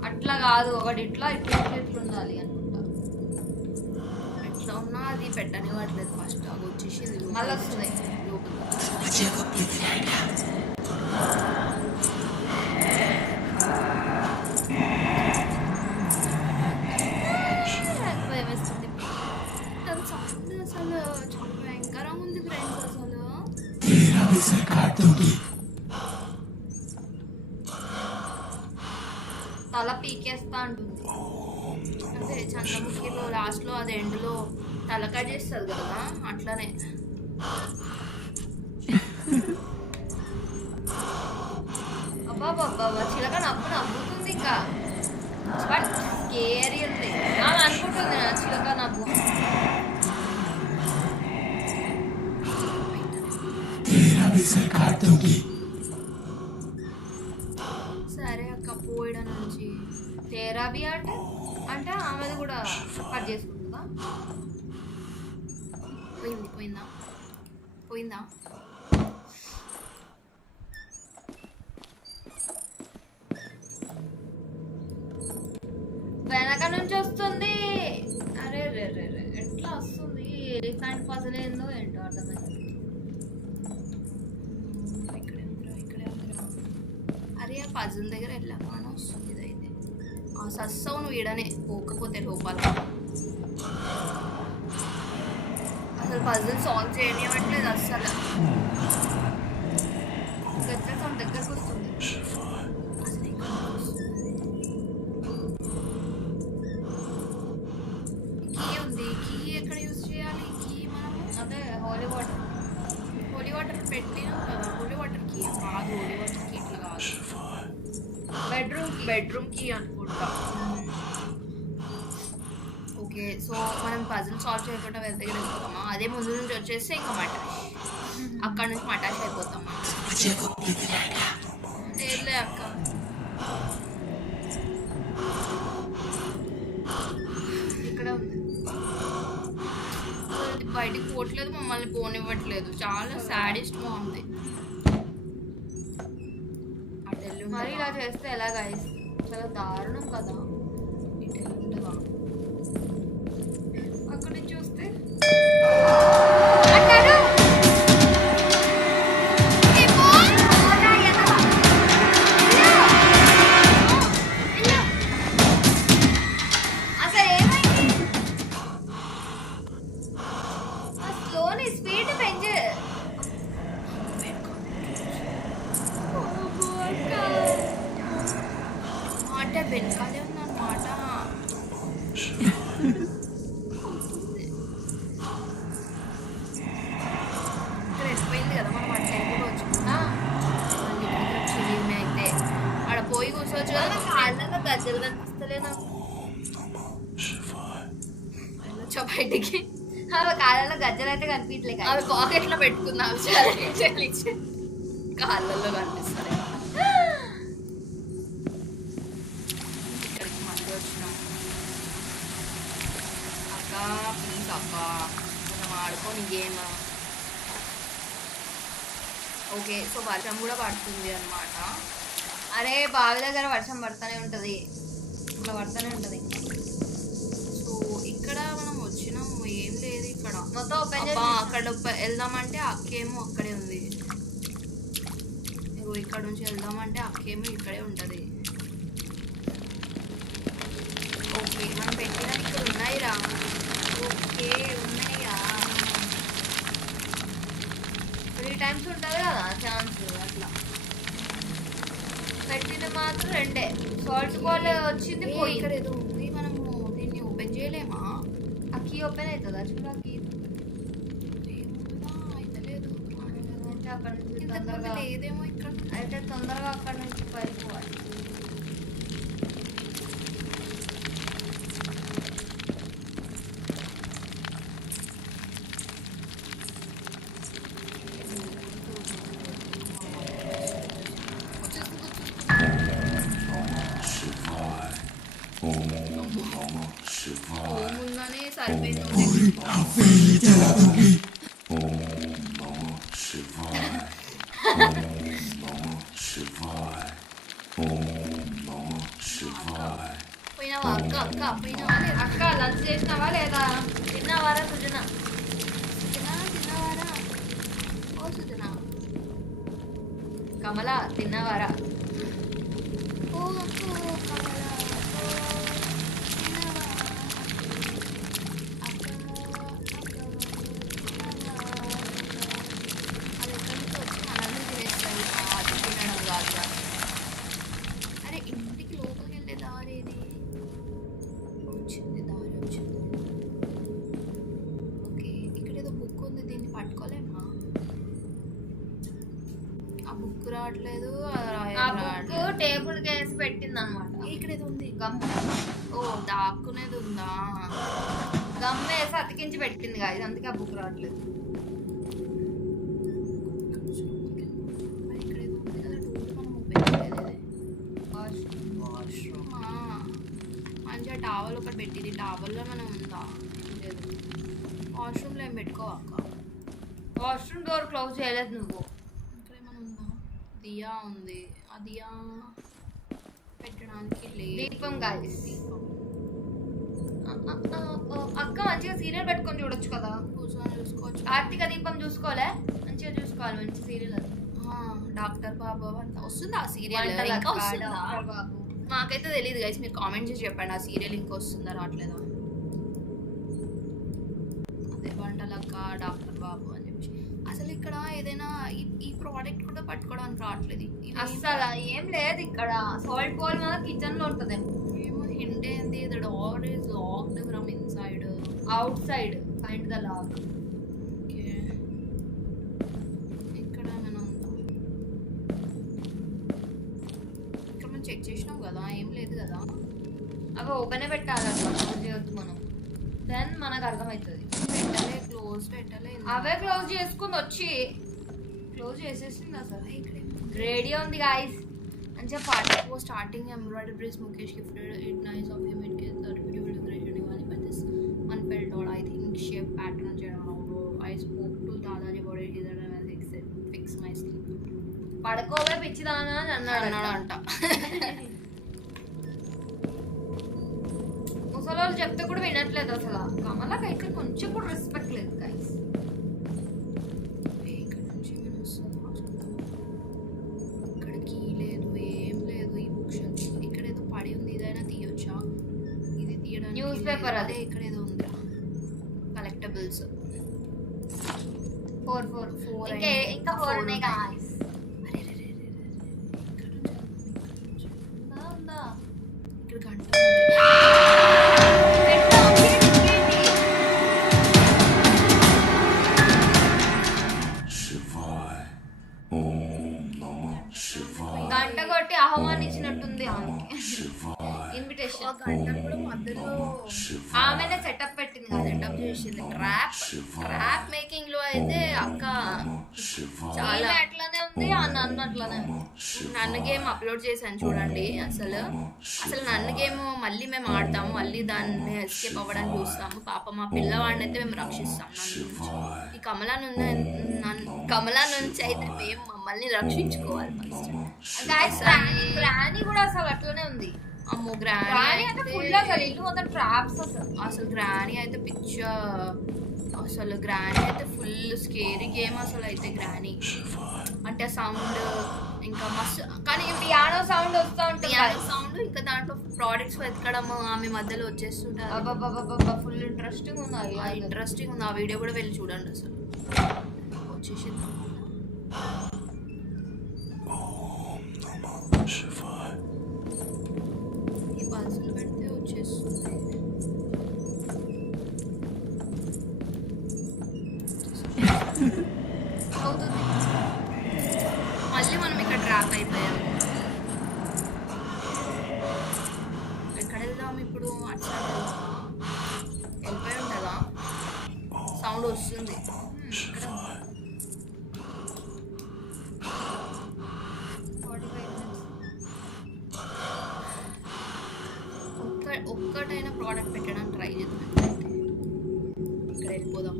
అట్లా కాదు, ఒకటి ఇట్లా ఇట్లా ఇట్లా ఉండాలి అనుకుంటా. ఎట్లా ఉన్నా అది పెట్టనివ్వట్లేదు. ఫస్ట్ అది వచ్చేసి మళ్ళీ వస్తుంది భయమేస్తుంది. సౌండ్ అసలు చాలా భయంకరంగా ఉంది ఫ్రెండ్స్ అసలు. తల పీకేస్తా అంటుంది. అదే చంద్రముఖిలో లాస్ట్లో అది ఎండ్లో తలకాయ చేస్తుంది కదా, అట్లనే. అబ్బాబ్బా, చిలక నవ్వుతుంది ఇంకా. బట్ స్కేరీ ఉంది. ఆమె అనుకుంటుంది నా చిలక నవ్వు. సరే అక్క, పోయడం నుంచి తేరాబి అంటే ఆమెది కూడా కట్ చేసుకుంటుందా? పోయిందా? వెనక నుంచి వస్తుంది. అరే రే రే రే, ఎట్లా వస్తుంది? ఎలిఫెంట్ పజిల్ ఏందో ఏంటో అర్థమైంది. ఇక్కడే ఉందిరా. అరే ఆ పజిల్ దగ్గర వెళ్ళగానే వస్తుంది ఇదైతే. ఆ సస్సవు నువ్వు ఈడనే పోకపోతే లోపల. అసలు పజిల్ సాల్వ్ చేయనివ్వట్లేదు అస్సలు. దగ్గరకు వస్తుంది. అసలు ఇక్కడ వస్తుంది. కీ ఉంది. హోలీ వాటర్. హోలీ వాటర్ పెట్టినాం కదా, హోలీ వాటర్కి కాదు, హోలీ వాటర్కి ఇట్లా కాదు, బెడ్రూమ్కి అనుకుంటా. ఓకే, సో మనం పజిల్ సాల్వ్ చేయకుండా వెళ్తే వెళ్ళిపోతామా? అదే ముందు నుంచి వచ్చేస్తే ఇంకా మటాష్, అక్కడ నుంచి మటాష్ అయిపోతామా? లేదులే అక్క. ఇక్కడ ఉంది, బయటికి పోవట్లేదు, మమ్మల్ని పోనివ్వట్లేదు. చాలా సాడిస్ట్ బాగుంది. మరి ఇలా చేస్తే ఎలా గైస్? చాలా దారుణం కదా. ఉంటుందా అక్కడ నుంచి చూస్తే అసలు ఏమైంది? స్లోని స్పీడ్ పెంచు. అంటే వెనకాలే ఉందన్నమాట. ఇక్కడ వెళ్ళిపోయింది కదా మనం, అటు టెంపుల్ వచ్చుకున్నా అయితే ఆడ పోయి కూర్చోవచ్చు కదా. కాళ్ళగా గజ్జలు కనిపిస్తలే నాకు. వెళ్ళొచ్చా బయటికి? ఆమె కాళ్ళలో గజ్జలు అయితే కనిపించలే. అవి పాకెట్లో పెట్టుకుందాం, కాళ్ళల్లో కనిపిస్తుంది. ఇక్కడికి మళ్ళీ వచ్చినాం. అక్క ప్లీజ్ అక్క, మనం ఆడుకోని గేమ్. ఓకే, సో వర్షం కూడా పడుతుంది అనమాట. అరే బావి దగ్గర వర్షం పడుతూనే ఉంటది, ఇట్లా పడుతూనే ఉంటది. సో ఇక్కడ మనం వచ్చినాం, ఏం లేదు ఇక్కడ. మొత్తం ఓపెన్ చేసి అక్కడ వెళ్దామంటే అక్కేమో అక్కడే ఉంది. ఇక్కడ నుంచి వెళ్దామంటే అక్కేమో ఇక్కడే ఉంటది. ఓకే, మనం పెట్టిన ఇక్కడ ఉన్నాయిరా. ఓకే ఉన్నాయా? 3 times ఉంటుంది కదా ఛాన్స్. అట్లా పెట్టిన మాత్రం 2. సాల్ట్ బాల్ వచ్చింది పోయి. ఇక్కడ ఏదో ఉంది, మనము దీన్ని ఓపెన్ చేయలేమా? ఆ కీ ఓపెన్ అవుతుందా? చూడ కీ అయితే లేదు, అయితే అక్కడ నుంచి ఇంతకు తొందరగా ముందు లేదేమో ఇక్కడ. అయితే తొందరగా అక్కడ నుంచి పడిపోవాలి. ముందునే సరిపోయింది. పోయినావా అక్క? అక్క పోయినావా? అక్క లంచ్ చేసినావా లేదా? తిన్నావారా సుజన? తిన్నావారా? ఓ సుజన, కమల తిన్నావారా? ఓ అక్క, కమల, అరే ఇంటికి లోపలికి వెళ్ళే దారి ఏది? వచ్చింది, దారి వచ్చింది. ఓకే, ఇక్కడ ఏదో బుక్ ఉంది, దీన్ని పట్టుకోలేమా? ఆ బుక్ రావట్లేదు, ఆ బుక్ టేబుల్ కేసి పెట్టింది అనమాట. ఇక్కడ ఏదో ఉంది, గమ్. ఓ దాక్కునేది ఉందా? గమ్ వేసి అతికించి పెట్టింది కాదు, అందుకే ఆ బుక్ రావట్లేదు. మరి ఇక్కడ ఏదో ఉంది కదా, డోర్ మనం ఓపెన్ చేయలేదు. వాష్రూమా? మంచిగా టవల్ ఒకటి పెట్టింది, టవల్లో మనం ఉందా? లేదు. వాష్రూమ్లో ఏం పెట్టుకోవాక? వాష్రూమ్ డోర్ క్లోజ్ చేయలేదు నువ్వు. ఇక్కడ ఏమైనా ఉందా? దియా ఉంది, ఆ దియా పెట్టడానికి లేదు. దీపం గాయస్. దీపం. అక్క మంచిగా సీరియల్ పెట్టుకొని చూడొచ్చు కదా. కూర్చొని చూసుకోవచ్చు. కార్తీక దీపం చూసుకోలే? మంచిగా చూసుకోవాలి, మంచి సీరియల్ అది. డాక్టర్ బాబు అంతా వస్తుందా ఆ సీరియల్? వంటలక్క, ఇంకా వస్తుందా? డాక్టర్ బాబు. నాకైతే తెలియదు గైస్, మీరు కామెంట్ చేసి చెప్పండి ఆ సీరియల్ ఇంకా వస్తుందా రావట్లేదా. అదే వంటలక్క, డాక్టర్ బాబు అని చెప్పి. అసలు ఇక్కడ ఏదైనా ఈ ప్రోడక్ట్ కూడా పట్టుకోవడానికి రావట్లేదు. ఇవి అస్సలు ఏం లేదు ఇక్కడ. సాల్ట్ బాల్ మన కిచెన్ లో ఉంటది. ఏమో హింట్ ఏంది? The door is locked from inside. Outside find the lock. Okay, open పెట్టాలి అట్లా క్లోజ్ చేయొచ్చు మనం దెన్ మనకు అర్థమవుతుంది అవే క్లోజ్ చేసుకుని వచ్చి క్లోజ్ చేసేసింది అసలు రెడీ ఉంది గాయస్ అని చెప్పాలి. वो starting embroidery braids Mukesh gifted it nice of him it gets that video decoration Diwali but this unfelt doll I think shape pattern చేయడం I spoke to Dadaji about it he said I will fix my sleep పడుకోవే పిచ్చిదానా అని అన్నాడంట. ముసలోళ్ళు చెప్తే కూడా వినట్లేదు అసలు. కమలకి అయితే కొంచెం కూడా రెస్పెక్ట్ లేదు గైస్. ఇక్కడ నుంచి ఇక్కడ కీ లేదు ఏం లేదు ఈ బుక్ షెల్ఫ్ ఇక్కడ ఏదో పడి ఉంది ఇదైనా తీయొచ్చా ఇది తీయడానికి న్యూస్ పేపర్ అదే ఇక్కడ ఏదో ఉంది కలెక్టబుల్స్ 4 ఇంకా 4 ఉన్నాయి గైస్. ఇక్కడ గంట Shivaya. Om Namah Shivaya. గంట కొట్టి ఆహ్వానించినట్టుంది ఆమెకి Shivaya. ఇన్విటేషన్. గంటప్పుడు మధ్యలో ఆమెనే సెటప్ పెట్టింది కదా. సెటప్ చేసింది ట్రాప్ మేకింగ్ లో అయితే అక్క చాలా అట్లానే ఉంది ఆ నన్ను అట్లానే ఉంది. నన్ను గేమ్ అప్లోడ్ చేశాను చూడండి. అసలు నన్ను గేమ్ మళ్ళీ మేము ఆడతాము మళ్ళీ దాన్ని ఎస్కేప్ అవ్వడానికి చూస్తాము. పాప మా పిల్లవాడిని అయితే మేము రక్షిస్తాం. ఈ కమలా నుంచి అయితే మేము మమ్మల్ని రక్షించుకోవాలి ఫస్ట్. గైస్ గ్రానీ కూడా అసలు అట్లనే ఉంది. అమ్మో గ్రానీ గ్రానీ అయితే ఫుల్ అసలు ఇల్లు మొత్తం ట్రాప్స్ అసలు గ్రానీ అయితే అసలు గ్రానీ అయితే ఫుల్ స్కేరీ గేమ్ అసలు అయితే గ్రానీ అంటే సౌండ్ ఇంకా మస్తు కానీ పియానో సౌండ్ వస్తూ ఉంటుంది. పియానో సౌండ్ ఇంకా దాంట్లో ప్రోడక్ట్స్ వెతకడం ఆమె మధ్యలో వచ్చేస్తుంటారు. ఫుల్ ఇంట్రెస్టింగ్ ఉంది. ఇంట్రెస్టింగ్ ఉంది. ఆ వీడియో కూడా వెళ్ళి చూడండి. అసలు వచ్చేసింది. ఈ పల్సులు పెడితే వచ్చేస్తుంది. అవుతుంది. మళ్ళీ మనం ఇక్కడ ట్రాప్ అయిపోయాము. ఎక్కడ వెళ్దాం ఇప్పుడు? అటు సైడ్ వెళ్ళిపోయి ఉంటుందా? సౌండ్ వస్తుంది. ఒక్కటైనా ప్రోడక్ట్ పెట్టడానికి ట్రై చేద్దాం. ఇక్కడ వెళ్ళిపోదాం.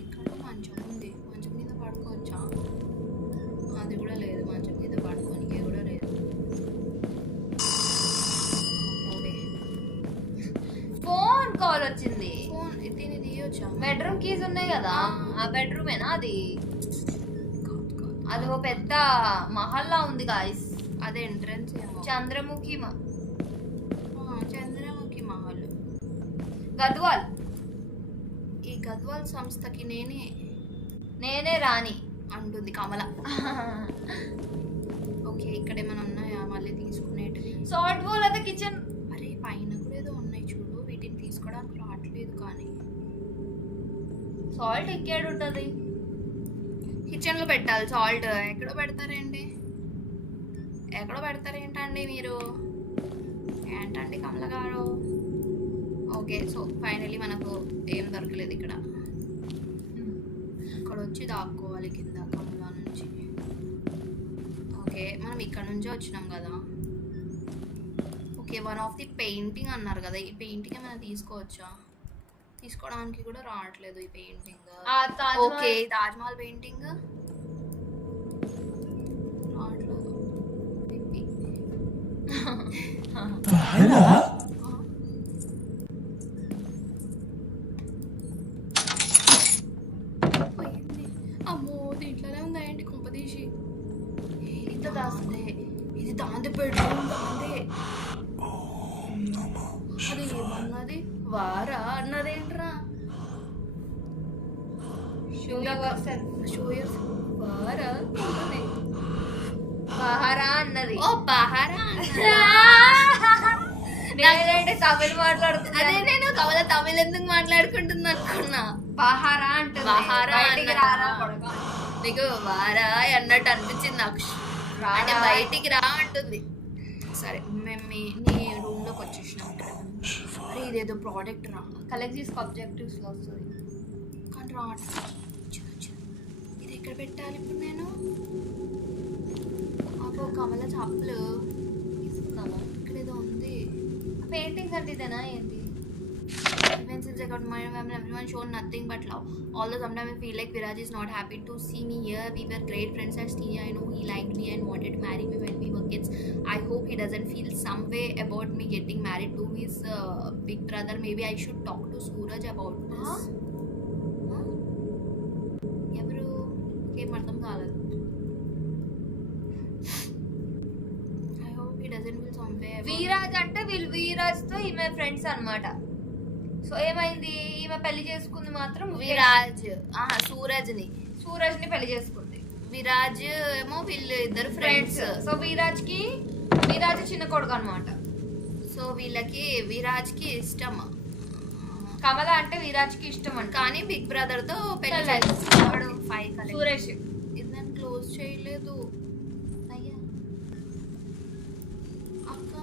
ఇక్కడ మంచం ఉంది. మంచం మీద పడుకోవచ్చా? అది కూడా లేదు. మంచం మీద పడుకోనికి కూడా లేదు. ఫోన్ కాల్ వచ్చింది. ఫోన్ దీన్ని తీయొచ్చా? బెడ్రూమ్ కీస్ ఉన్నాయి కదా, ఆ బెడ్రూమేనా అది? అది ఓ పెద్ద మహల్లా ఉంది గాయస్. అదే ఎంట్రన్స్ ఏమో. చంద్రముఖి చంద్రముఖి మహల్ గద్వాల్. ఈ గద్వాల్ సంస్థకి నేనే రాణి అంటుంది కమల. ఓకే ఇక్కడ ఏమైనా ఉన్నాయా మళ్ళీ తీసుకునేటివి? సాల్ట్ బౌల్ అయితే కిచెన్. అరే పైన కూడా ఏదో ఉన్నాయి చూడు. వీటిని తీసుకోవడానికి రావట్లేదు. కానీ సాల్ట్ ఎక్కడ ఉంటుంది? కిచెన్లో పెట్టాలి సాల్ట్. ఎక్కడో పెడతారేంటి? ఎక్కడో పెడతారేంటండి మీరు? ఏంటండి కమల గారు? ఓకే సో ఫైనలీ మనకు ఏం దొరకలేదు ఇక్కడ. ఇక్కడ వచ్చి దాక్కోవాలి కింద కమల నుంచి. ఓకే మనం ఇక్కడ నుంచే వచ్చినాం కదా. Okay one of the painting అన్నారు కదా. ఈ పెయింటింగ్ ఏమైనా తీసుకోవచ్చా? తీసుకోవడానికి కూడా రావట్లేదు ఈ పెయింటింగ్. ఓకే తాజ్మహల్ పెయింటింగ్ రావట్లేదు. అమ్మో దీంట్లోనే ఉందా ఏంటి కుంపదీసి? ఇంత దాస్తే ఇది దాంతో బెడ్రూమ్ దాందే. అది ఏమన్నది? వారా అన్నదేంట్రా? వారా బహారా అన్నది. ఓ బహారా నేనంటే తమిళ్ మాట్లాడుతున్నా. అదే నేను కమల తమిళ్ ఎందుకు మాట్లాడుకుంటుంది అనుకున్నా. బహారా అంటే బహారా బయటికి రారా కొడకా. నీకు వారా అన్నట్టు అనిపించింది నాకు. అంటే బయటికి రా అంటుంది. సరే మేము నీ రూమ్ లోకి వచ్చేసినాం. ఇక్కడ అరే ఇదేదో ప్రోడక్ట్ రా, కలెక్ట్ చేసుకో, ఆబ్జెక్టివ్స్ లో వస్తుంది. కానీ రా ఇది ఎక్కడ పెట్టాలి ఇప్పుడు నేను? అబ్బో కమల చాపలు ఇక్కడ ఏదో ఉంది. పెయింటింగ్స్ అంటే ఇదేనా ఏంటి? Even since I got married, everyone shown nothing but love. Although sometimes I feel like Viraj is not happy to see me here. We were great friends at Stenia. I know he liked me and wanted to marry me when we were kids. I hope he doesn't feel some way about me getting married to his big brother. Maybe I should talk to Suraj about this. ఎవరు ఏం అర్థం కాలేదు. I hope he doesn't feel some way about Viraj అంటే వీళ్ళు వీరాజ్ తో ఈమె friends అన్నమాట. So ఏమైంది, ఈమె పెళ్లి చేసుకుంది మాత్రం విరాజ్. సూరజ్ ని పెళ్లి చేసుకుంది. విరాజ్ ఏమో వీళ్ళు ఇద్దరు ఫ్రెండ్స్. సో విరాజ్ చిన్న కొడుకు అన్నమాట. సో వీళ్ళకి విరాజ్ కి ఇష్టం. కమల అంటే విరాజ్ కి ఇష్టం అంట. కానీ బిగ్ బ్రదర్ తో పెళ్లి పెళ్లి చేస్తాడు. సురేష్ ఇది నేను క్లోజ్ చేయలేదు అక్క.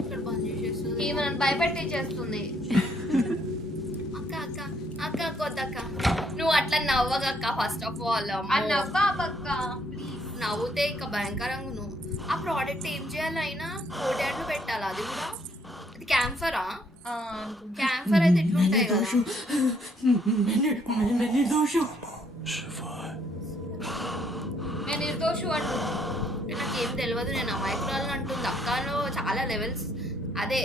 ఇక్కడ బంద్ చేసేస్తుంది. ఈమె నన్ను భయపెట్టి చేస్తుంది. అక్క అక్క అక్క కొద్దక్క నువ్వు అట్లా నవ్వగక్క. ఫస్ట్ ఆఫ్ ఆల్ నవ్వక్క, నవ్వుతే ఇంకా భయంకరంగా నువ్వు. ఆ ప్రోడక్ట్ ఏం చేయాలి అయినా కోడాడ్లు పెట్టాలి. అది కూడా అది క్యాంఫరా? క్యాంఫర్ అయితే ఎట్లుంటాయి కదా. నేను నిర్దోషు అంటున్నా. నాకేం తెలియదు, నేను అమాయకురాలను అంటుంది. అక్కలో చాలా లెవెల్స్. అదే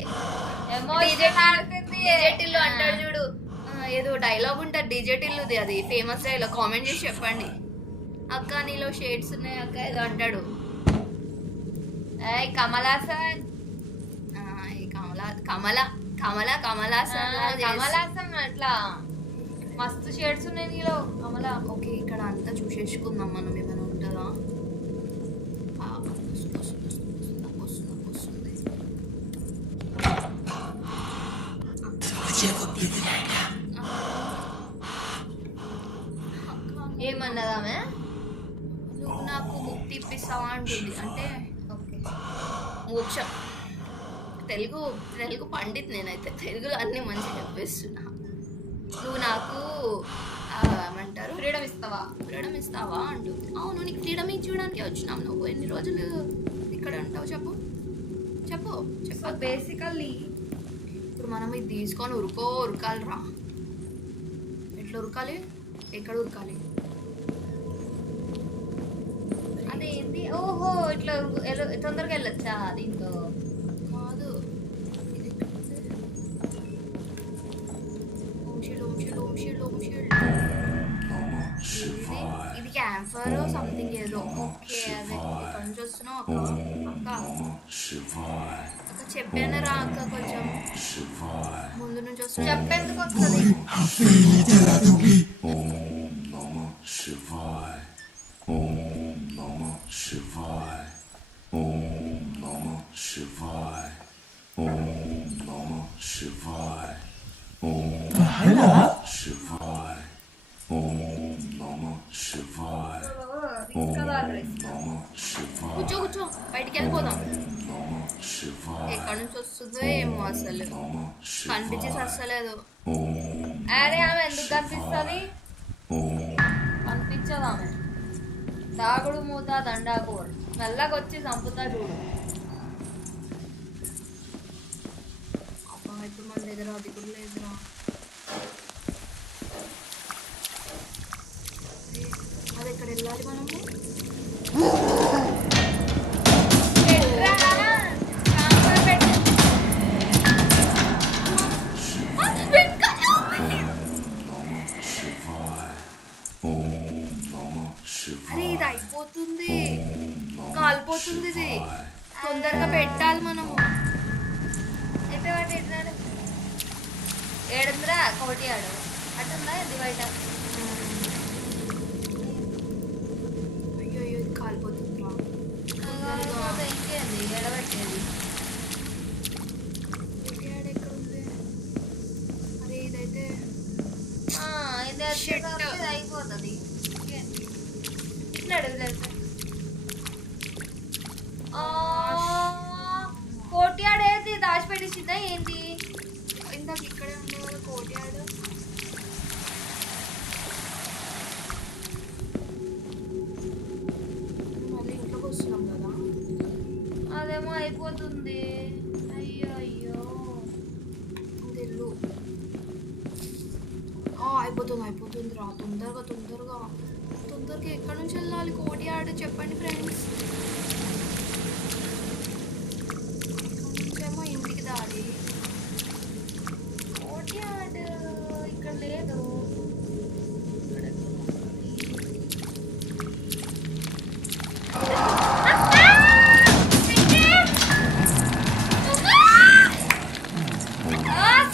డిజెటిల్లు అంటాడు చూడు, ఏదో డైలాగ్ ఉంటుంది డిజెటిల్లుది, అది ఫేమస్ డైలాగ్. కామెంట్ చేసి చెప్పండి. అక్క నీలో షేడ్స్ ఉన్నాయి అక్క ఏదో అంటాడు. కమలాసన్ కమలాసన్ అట్లా మస్తు షేడ్స్ ఉన్నాయి నీలో కమల. ఓకే ఇక్కడ అంతా చూసేసుకుందాం మనం. ఏమైనా ఉంటుందా? వస్తుంది. ఏమన్నదామె? నువ్వు నాకు ముక్తి ఇప్పిస్తావా అంటుంది. అంటే ఓకే మోక్షం. తెలుగు పండిత్ నేనైతే. తెలుగులో అన్నీ మంచిగా చెప్పేస్తున్నా. నువ్వు నాకు ఏమంటారు ఫ్రీడమ్ ఇస్తావా అంటుంది. అవును నీకు ఫ్రీడమ్ ఇచ్చేయడానికి వచ్చినాం. నువ్వు ఎన్ని రోజులు ఇక్కడ ఉంటావు చెప్పు. బేసికల్లీ ఇప్పుడు మనం ఇది తీసుకొని ఉరకాలి రా. ఎట్లా ఉరకాలి? ఎక్కడ ఉరకాలి? అదేంటి? ఓహో ఇట్లా తొందరగా వెళ్ళొచ్చా దీంతో? కాదు ఇది క్యాంఫర్ సంథింగ్ ఏదో. ఓకే అదే ఇక్కడ నుంచి వస్తున్నావు అక్క. అక్క చెప్పాను రా అక్క, కొంచెం ముందు నుంచి వస్తున్నా. చెప్పేందుకు వస్తుంది? కూర్చో బయటికి వెళ్ళిపోదాం. ఎక్కడి నుంచి వస్తుందో ఏమో అసలు కనిపించేసి వస్తలేదు. అరే ఆమె ఎందుకు కనిపిస్తుంది? కనిపించదు ఆమె. దాగుడు మూత దండాకు మెల్లగా వచ్చి చంపుతా చూడు. అబ్బా ఇప్పుడు మన దగ్గర అది కూడా లేదురా. అది ఎక్కడ వెళ్ళాలి మనము? అరే ఇది అయిపోతుంది, కాలిపోతుంది. ఇది తొందరగా పెట్టాలి మనము. ఏడుందిరా కోటి ఆడు అటుందా ఇది బయట. అయ్యో ఇది కాలిపోతుంది రా. ఇంకేంది ఎడబెట్టేది? ఎక్కడ ఉంది? అరే ఇదైతే ఇది అయిపోతుంది. పెట్టినాడు తెలుసా కోటియాడు ఏది దాచిపెట్టేసిందా ఏంటి ఇందాక ఇక్కడే ఉంది కదా కోటి ఆడు. మళ్ళీ ఇంట్లోకి వస్తున్నాం కదా. అదేమో అయిపోతుంది అయ్యో అయ్యో ఇల్లు అయిపోతుంది రా. తొందరగా ఎక్కడి నుంచి వెళ్ళాలి కోటి ఆడు చెప్పండి ఫ్రెండ్స్. ఏమో ఇంటికి దారి. కోటియాడు ఇక్కడ లేదు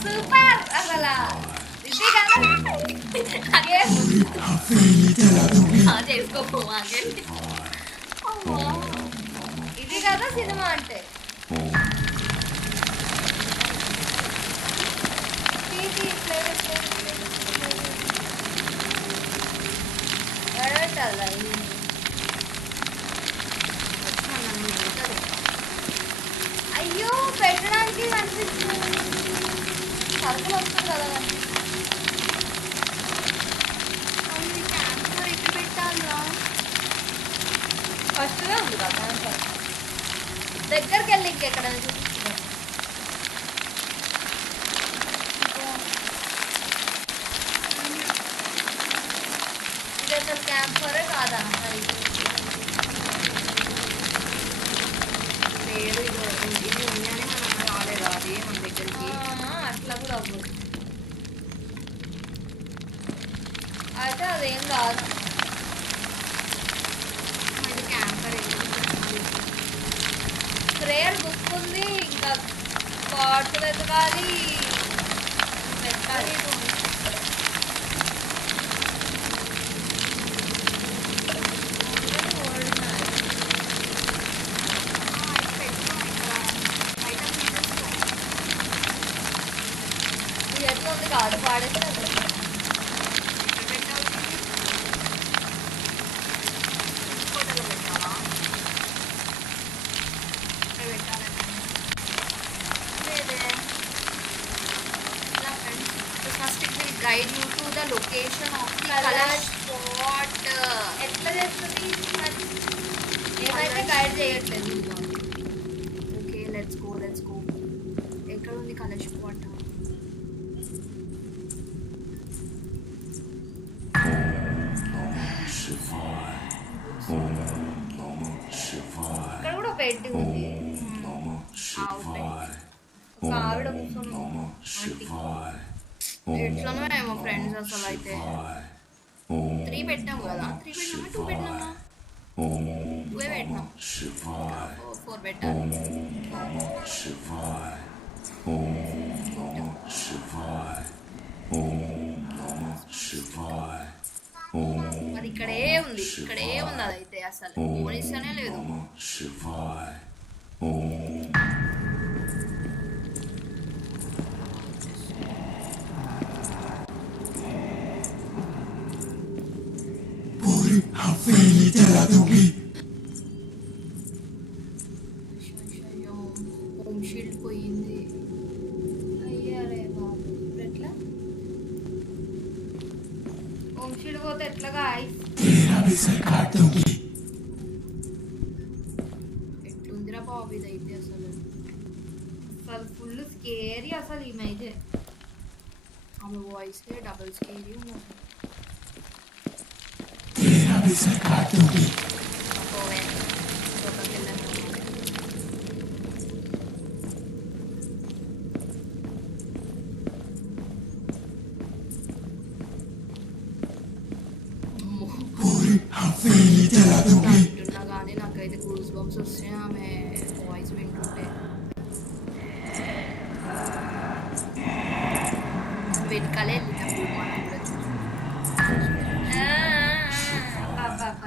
సూపర్ అసలు ఇది చేసుకో ఇది కదా సినిమా అంటే అయ్యో పెట్టడానికి కనిపిస్తుంది సరుకులు వస్తుంది కదా క్యాన్సర్ ఎక్కడ పెట్టాలిరా. ఫస్ట్గా ఉంది కదా దగ్గరికి వెళ్ళి ఇంకెక్కడైనా చూపిస్తున్నాను ఇది అసలు క్యాంపరే కాదా మరి లేదు ఇది ఉంది అని మన అమ్మ రాలేదా అది మన దగ్గరికి. అట్లా కూడా అవ్వదు అయితే అదేం కాదు మరి క్యాన్సర్ ప్రేయర్ బుక్ ఉంది ఇంకా కార్డ్స్ వెతకాలి పెట్టాలి ఎట్లా ఉంది కాదు పాడేస్తే guide you to the location of the Kalash spot. ఎట్లా చేస్తుంది మరి ఏమైతే గైడ్ చేయట్లేదు ఓకే లెట్స్ గో. ఎక్కడ ఉంది కలష్ స్పాట్? ఇక్కడ కూడా బెడ్ ఉంది ఒక ఆవిడ కూర్చొని ఎట్లనో ఏమో ఫ్రెండ్స్ అసలు అయితే 3 పెట్టాము కదా. 3 పెట్టినామా 2 పెట్టినామా 2 పెట్టినాం 4 పెట్టాలి. మరి ఇక్కడే ఉంది అదైతే అసలు పోలీస్తేనే లేదు. హోమ్ షీల్డ్ పోయింది. అయ్యారే బాబు ఎట్లా హోమ్ షీల్డ్ పోతే ఎట్లాగా ఎట్లుందిరా బాబు ఇదైతే అసలు ఫుల్ స్కేరీ అసలు ఈమెయితే ఆమె వాయిస్ డబుల్ స్కేరీ ఉంది. కానీ నాకైతే గూస్ బంప్స్ వస్తాయి ఆమె వాయిస్ వింటుంటే. వెనకాలే వెళ్ళినప్పుడు మనం కూడా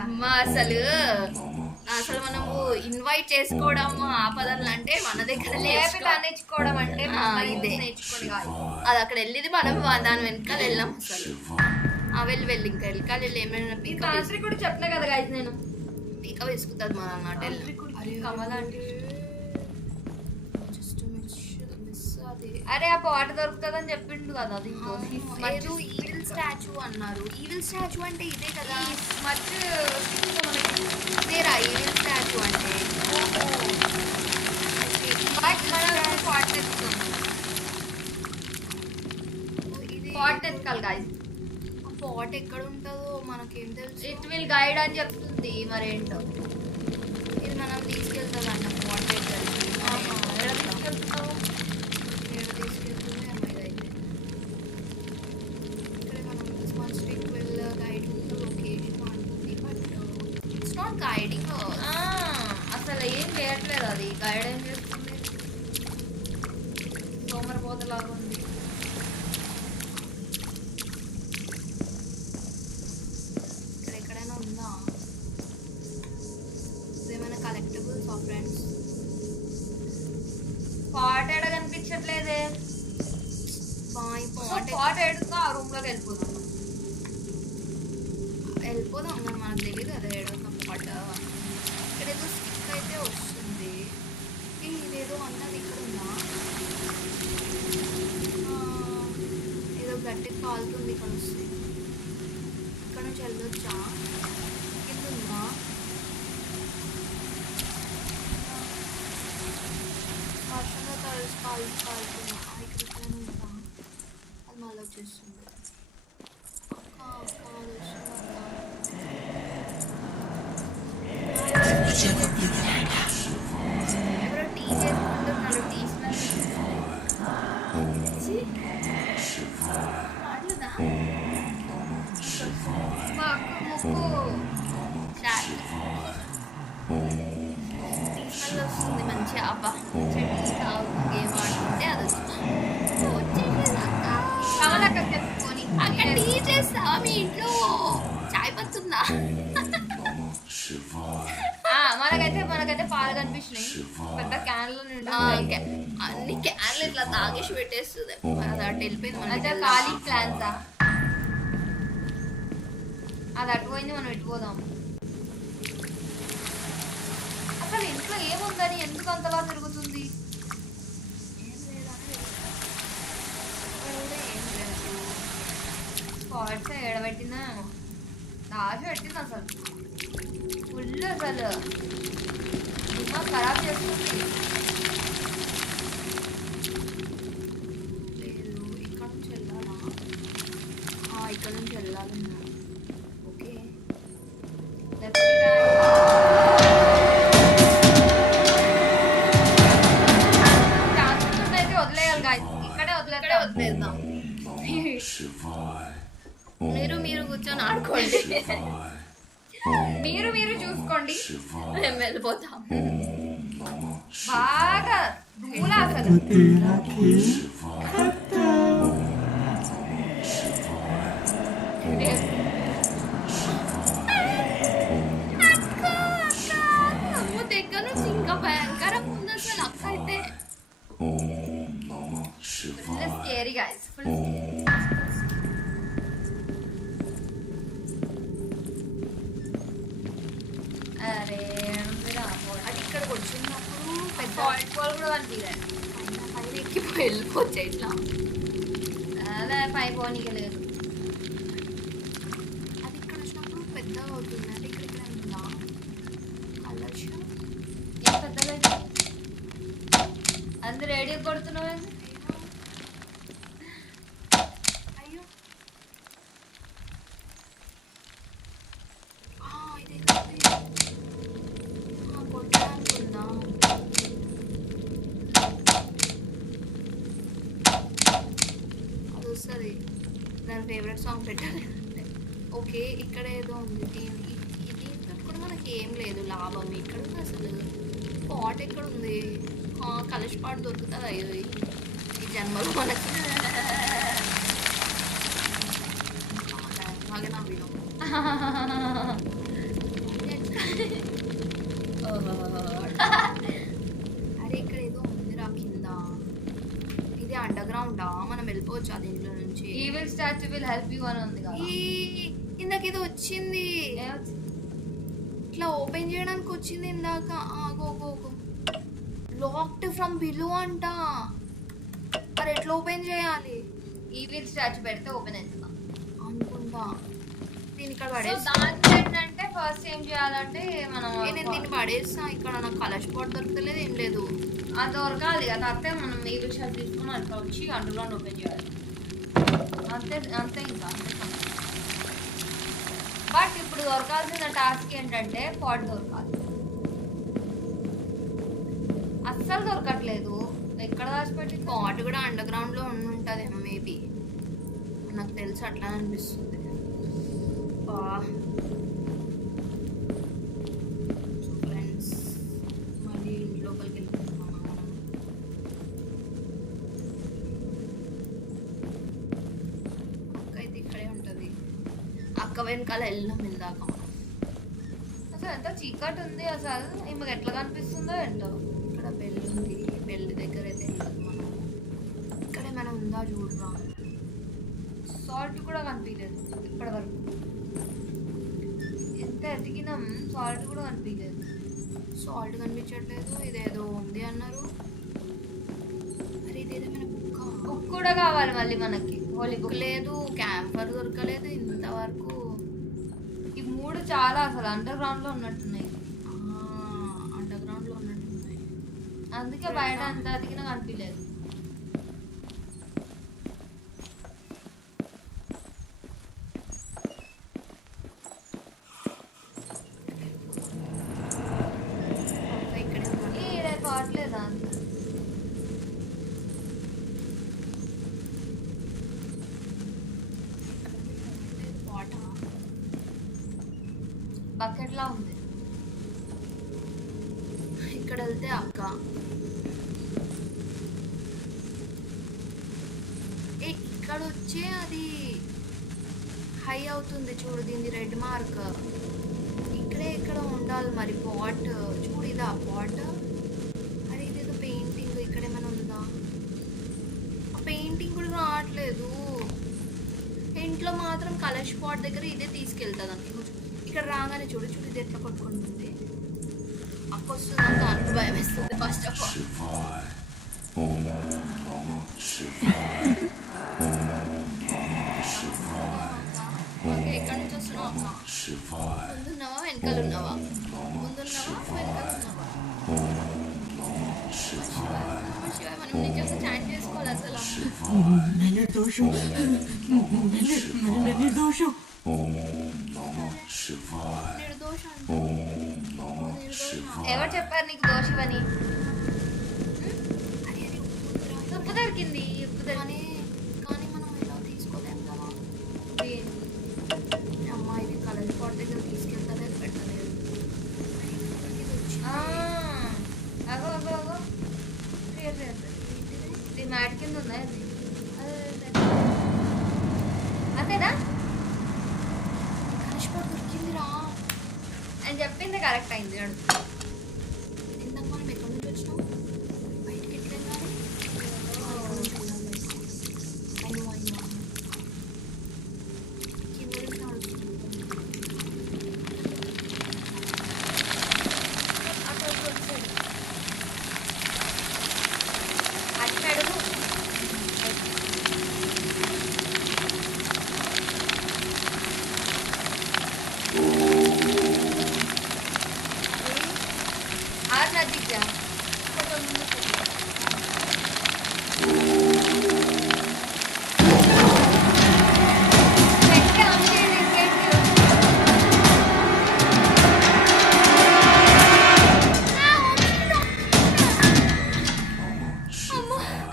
అమ్మా అసలు మనము ఇన్వైట్ చేసుకోవడం ఆపదలు అంటే మన దగ్గర నేర్చుకోవడం అంటే ఇదే నేర్చుకోని కాదు అది అక్కడ వెళ్ళింది మనం దాని వెనకాల వెళ్ళాం అసలు. వెళ్ళి ఇంకా ఎల్కాలి ఏమైనా పీక కూడా చెప్పలే కదా గైస్ నేను పీక వేసుకుంటుంది మన అన్నట్టు కమల అంటే జస్ట్ మిస్ అది అరే ఆ పాట దొరుకుతుందని చెప్పిండు కదా అది ఏదో ఈవిల్ స్టాచ్యూ అన్నారు. ఈవిల్ స్టాచ్యూ అంటే ఇదే కదా, ఇదేరా ఈవిల్ స్టాచ్యూ అంటే. పాట్ ఎత్తుకాలి గైస్. పాట్ ఎక్కడ ఉంటుందో మనకేం తెలుసు. ఇట్ విల్ గైడ్ అని చెప్తుంది మరేంటో. ఇది మనం తీసుకెళ్తుందంట పాట్ తీసుకెళ్తున్నావు తీసుకెళ్తుంది అమ్మాయి అయితే. ఇక్కడ మనం this one street will guide location అంటుంది, బట్ ఇట్స్ నాట్ గైడింగ్. అసలు ఏం చేయట్లేదు అది, గైడ్ ఏం చేస్తుంది, సోమరిపోతలాగా ఉంది. ఇక్కడ ఎక్కడైనా ఉందా ఏమైనా కలెక్టబుల్స్ ఆఫ్ ఫ్రెండ్స్? పాట్ ఎడ కనిపించట్లేదే. బాయ్ పాట్ ఎడుతో ఆ రూమ్ లోకి వెళ్ళిపోతాం. వెళ్ళిపోదాం మరి, మనకు తెలియదు అదే ఏడున్న పాట. ఇక్కడ ఏదో స్టిక్ అయితే వస్తుంది. ఇదేదో అన్నది ఇక్కడ ఉందా? ఏదో గట్టి కాలుతుంది ఇక్కడ వస్తుంది. ఇక్కడ నుంచి వెళ్ళొచ్చా? కింద ఉందా? వర్షంలో తడిసి కాలుతున్నా. ఇక్కడ ఎక్కడైనా ఉందా? అది మళ్ళీ వచ్చేస్తుంది. ఎవరో టీ చేసుకుంటున్నారు. టీ మా అక్క ముక్కు టీ స్మెల్ వస్తుంది మంచిగా. అబ్బా చెట్టు తాగు గేమ్ ఆడుతుంటే అది వచ్చేసింది. కమలక్క చెప్పుకొని అక్కడ టీ చేస్తావా మీ ఇంట్లో? చాయ్ పత్తుందా? మనకైతే పాలు కనిపించినాయి పెద్ద క్యాన్లో నిండు. అన్ని క్యాన్లు ఇట్లా తాగేసి పెట్టేస్తుంది. అది అటు వెళ్ళిపోయింది. అయితే ఖాళీ ప్లాన్స్ అది అటు పోయింది, మనం ఇటు పోదాం. అసలు ఇంట్లో ఏముందని ఎందుకు అంతలా తిరుగుతుంది? పాట్స్ ఎడబెట్టిందా దాచి పెట్టింది అసలు ఫుల్. అసలు దిమాగ్ ఖరాబ్ చేస్తుంది. లేదు ఇక్కడ నుంచి వెళ్ళాలా? ఇక్కడ నుంచి వెళ్ళాలి. ఓకే అయితే వదిలేయాలి గాయస్, ఇక్కడే వదిలేద్దాం. మీరు కూర్చొని ఆడుకోండి. మీరు చూసుకోండి, మేము వెళ్ళిపోతాం. బాగా ధూళ అసలు. దగ్గర నుంచి ఇంకా భయంకరంగా ఉంది అసలు. అక్క అయితే స్కేరీ గాయస్, ఫుల్. అరే అది ఇక్కడికి వచ్చినప్పుడు పెద్ద పాయింట్ బాల్ కూడా కనిపించలేదు. పైన ఎక్కిపోయి వెళ్ళిపోవచ్చు ఇట్లా. అదే పై పోనీకి లేదు. అది ఇక్కడ వచ్చినప్పుడు పెద్దగా అవుతుంది. అంటే ఇక్కడ ఇక్కడ ఉందా కలర్స్? ఏం పెద్దగా అందరు రేడియో కొడుతున్నావు. అయ్యో ఇది కొట్టడానికి ఉందా? అది వస్తుంది. దాని ఫేవరెట్ సాంగ్ పెట్టాలి. ఓకే ఇక్కడ ఏదో ఉంది. దీంతో కూడా మనకి ఏం లేదు లాభం. ఇక్కడ ఉంది అసలు పాట్ ఎక్కడ ఉంది? కలర్స్ పాట్ దొరుకుతుంది. అయ్యో ఈ జన్మలో మనకి బాగా నవ్వినాం. అరే ఇక్కడ ఏదో ఉందిరా కింద. ఇది అండర్ గ్రౌండా? మనం వెళ్ళిపోవచ్చు ఆ దీంట్లో నుంచి. Evil statue will help you అని ఉంది. చాలా. ఇందాక ఇది వచ్చింది, ఇట్లా ఓపెన్ చేయడానికి వచ్చింది ఇందాక. లాక్డ్ ఫ్రమ్ బిలో అంట. మరి ఎట్లా ఓపెన్ చేయాలి? ఈవిల్ స్టాచ్యూ పెడితే ఓపెన్ అవుతుందా అనుకుంటా. దీని ఇక్కడ సో పడేస్తా. దాంట్లో ఏంటంటే ఫస్ట్ ఏం చేయాలంటే మనం నేను దీన్ని పడేస్తా. ఇక్కడ నాకు కలర్ స్పాట్ దొరకలేదు, ఏం లేదు. అది దొరకాలి కదా, అయితే మనం ఈవిల్ స్టాచ్యూ తీసుకుని అట్లా వచ్చి అందులో ఓపెన్ చేయాలి. అంతే అంతే ఇంకా అంతే. బట్ ఇప్పుడు దొరకాల్సిన టాస్క్ ఏంటంటే పాట్ దొరకాలి. అస్సలు దొరకట్లేదు. ఎక్కడ దాచిపెట్టి పాట్ కూడా అండర్ గ్రౌండ్ లో ఉండుంటది మేబీ, నాకు తెలుసు, అట్లా అనిపిస్తుంది. ఫ్రెండ్స్ మళ్ళీ లోపలికి వెళ్ళిపోతున్నాం మనం. అక్క అయితే ఇక్కడే ఉంటది. అక్క వెనకాల వెళ్ళినాం ఇందాక మనం. అసలు ఎంత చీకటి ఉంది అసలు, ఈమెకు ఎట్లా కనిపిస్తుందో ఏంటో. ఇక్కడ బెల్ ఉంది, బెల్ దగ్గర అయితే వెళ్ళదు మనం. ఇక్కడ ఏమైనా ఉందా చూడరా. సాల్ట్ కూడా కనిపించలేదు ఇప్పటి వరకు. ఎంత ఎతికినాం సాల్ట్ కూడా కనిపించలేదు. సాల్ట్ కనిపించట్లేదు. ఇదేదో ఉంది అన్నారు. మరి ఇదేమైనా బుక్? బుక్ కూడా కావాలి మళ్ళీ మనకి. హోలీ బుక్ లేదు, క్యాంపర్ దొరకలేదు ఇంతవరకు. ఈ మూడు చాలా అసలు అండర్ గ్రౌండ్ లో ఉన్నట్టున్నాయి. అండర్ గ్రౌండ్ లో ఉన్నట్టున్నాయి. అందుకే బయట అంత ఎతికినా కనిపించలేదు. ఇక్కడే ఉన్నట్టు. ఈడే కావట్లేదా? వాటర్ బకెట్ లా ఉంది. ఇక్కడ వెళ్తే అక్క. ఇక్కడ వచ్చే అది హై అవుతుంది చూడు, దీన్ని రెడ్ మార్క్. ఇక్కడే ఇక్కడ ఉండాలి మరి పాట్. చూడు ఇదా పాట్. అరే ఇదేదో పెయింటింగ్, ఇక్కడ ఏమైనా ఉందా? ఆ పెయింటింగ్ కూడా రావట్లేదు. ఇంట్లో మాత్రం కలర్ స్పాట్ దగ్గర ఇదే తీసుకెళ్తుంది అంతే. ఇక్కడ రాగానే చూడు చూడు ఇది ఎట్లా కొట్టుకుంటుంది. అక్క వస్తుందని దానికి భయం వేస్తుంది ఫస్ట్ ఆఫ్ ఆల్. శివాయ ఓం నమః శివాయ ఓం నమః శివాయ ఓకే, ఎక్కడి నుంచి వస్తున్నావు అక్క? శివాయ ముందున్నావా వెనకాల ఉన్నావా? ముందున్నావా వెనకాల ఉన్నావా? శివాయ, మనం నిజంగా చాట్ చేసుకోవాలి అసలు. ఓం నమః శివాయ నిర్దోష అంట. ఓం నమః శివాయ ఎవరు చెప్పారు నీకు దోషమని? అరే అరే ఉందిరా. ఉప్పు దొరికింది. ఉప్పు కానీ కానీ మనం ఇలా తీసుకోలేం కదా. దొరికింది. అమ్మ ఇది కలర్ స్పాట్ దగ్గర తీసుకెళ్తలేదు, పెట్టలేదు. ఇది వచ్చింది. అగో అగో అగో ఇది మ్యాట్ కింద ఉందా ఇది? అంతేనా కలర్ స్పాట్ దొరికిందిరా. అని చెప్పింది కరెక్ట్ అయింది. ఇందాక మనం ఎక్కడి నుంచి వచ్చినాం? బయటకి ఎట్లా వెళ్ళాలి? అయ్యో కింద నుంచి నడుస్తున్నాం. అక్కడ వచ్చాడు అట్టాడు. ఆరు నదికి జా. కొంచెం ముందుకు వెళ్ళి. పెట్టి అమ్మేది ఇంకేంటి?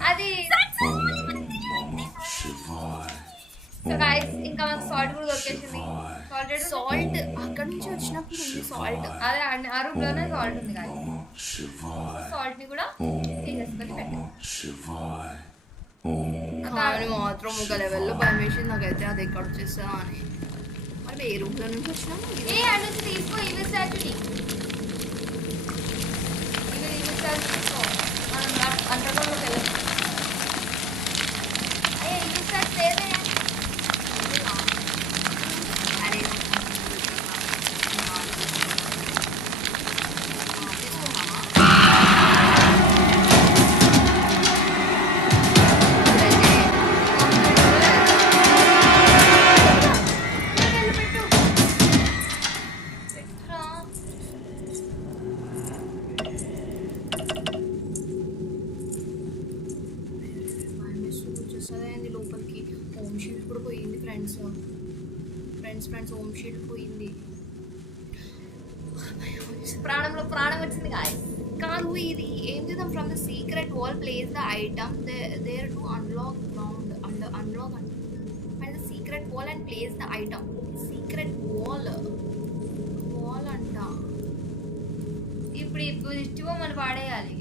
అది శివాయ సో గైస్ ఇంకా మనకు సాల్ట్ కూడా దొరికేసింది. సాల్ట్ అక్కడ నుంచి వచ్చినప్పుడు ఉంది సాల్ట్. అదే ఆ రూమ్ లోనే సాల్ట్ ఉంది గాయస్. శివాయ సాల్ట్ ని కూడా తీసేసుకొని పెట్టండి. శివాయ ఓం కానీ మాత్రం ఒక లెవెల్లో భయం వేసింది నాకైతే, అది ఎక్కడ వచ్చేస్తా అని. మరి ఏ రూమ్లో నుంచి వచ్చినాము? ఏ అటు నుంచి తీసుకో ఇవి స్టాచ్యూని. ఇవి స్టాచ్యూ తీసుకో. మనం అంతలోకి వెళ్ళచ్చు. అయ్యే ఇవి స్టాచ్యూ లేదే. ఫ్రెండ్స్ హోమ్ షీల్డ్ పోయింది. ప్రాణంలో ప్రాణం వచ్చింది గాయస్. కాదు ఇది ఏం చేద్దాం, from the secret wall place the item there to unlock ground unlock and the secret wall and place the item. Secret wall అంట. ఇప్పుడు దిష్టి బొమ్మను పాడేయాలి.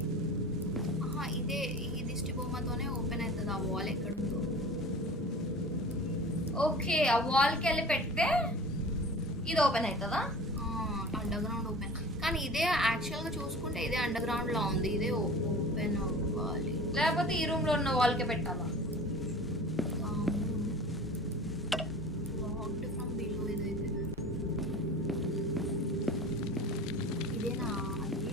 ఇదే ఈ దిష్టి బొమ్మతోనే ఓపెన్ అవుతుంది ఆ వాల్ ఎక్కడుందో. ఓకే, ఆ వాల్కి వెళ్ళి పెడితే ఇది ఓపెన్ అవుతుందా? Under ground open. కానీ ఇదే యాక్చువల్గా చూసుకుంటే ఇదే అండర్ గ్రౌండ్ లా ఉంది. ఇదే ఓపెన్ అవ్వాలి. లేకపోతే ఈ రూమ్ లో ఉన్న వాల్కే పెట్టాలా? Locked from below. ఇదైతే ఇదేనా అది?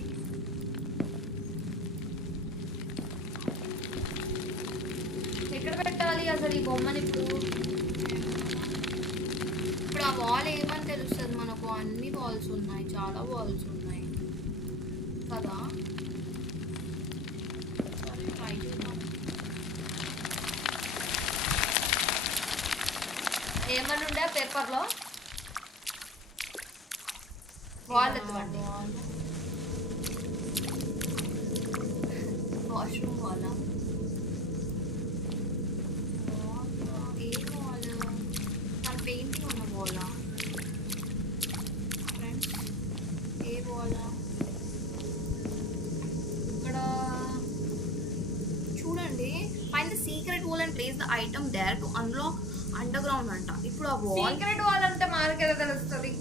ఎక్కడ పెట్టాలి అసలు ఈ బొమ్మని? ఇప్పుడు ఆ వాల్ ఏమని తెలుస్తుంది మనకు? అన్ని వాల్స్ ఉన్నాయి, చాలా వాల్స్ ఉన్నాయి కదా. సరే ట్రై చేద్దాం. ఏమని ఉండే పేపర్లో? వాల్ ఎత్తుకోండి. వాష్రూమ్ వాలా? ఏ వాల్? మన పెయింటింగ్ ఉన్న వాలా ఫ్రెండ్స్? ఏ వాలా? ఇక్కడ చూడండి. Find the secret wall and place the item there to unlock underground అంట. ఇప్పుడు ఆ వాల్ సీక్రెట్ వాల్ అంటే మనకేదో తెలుస్తుంది.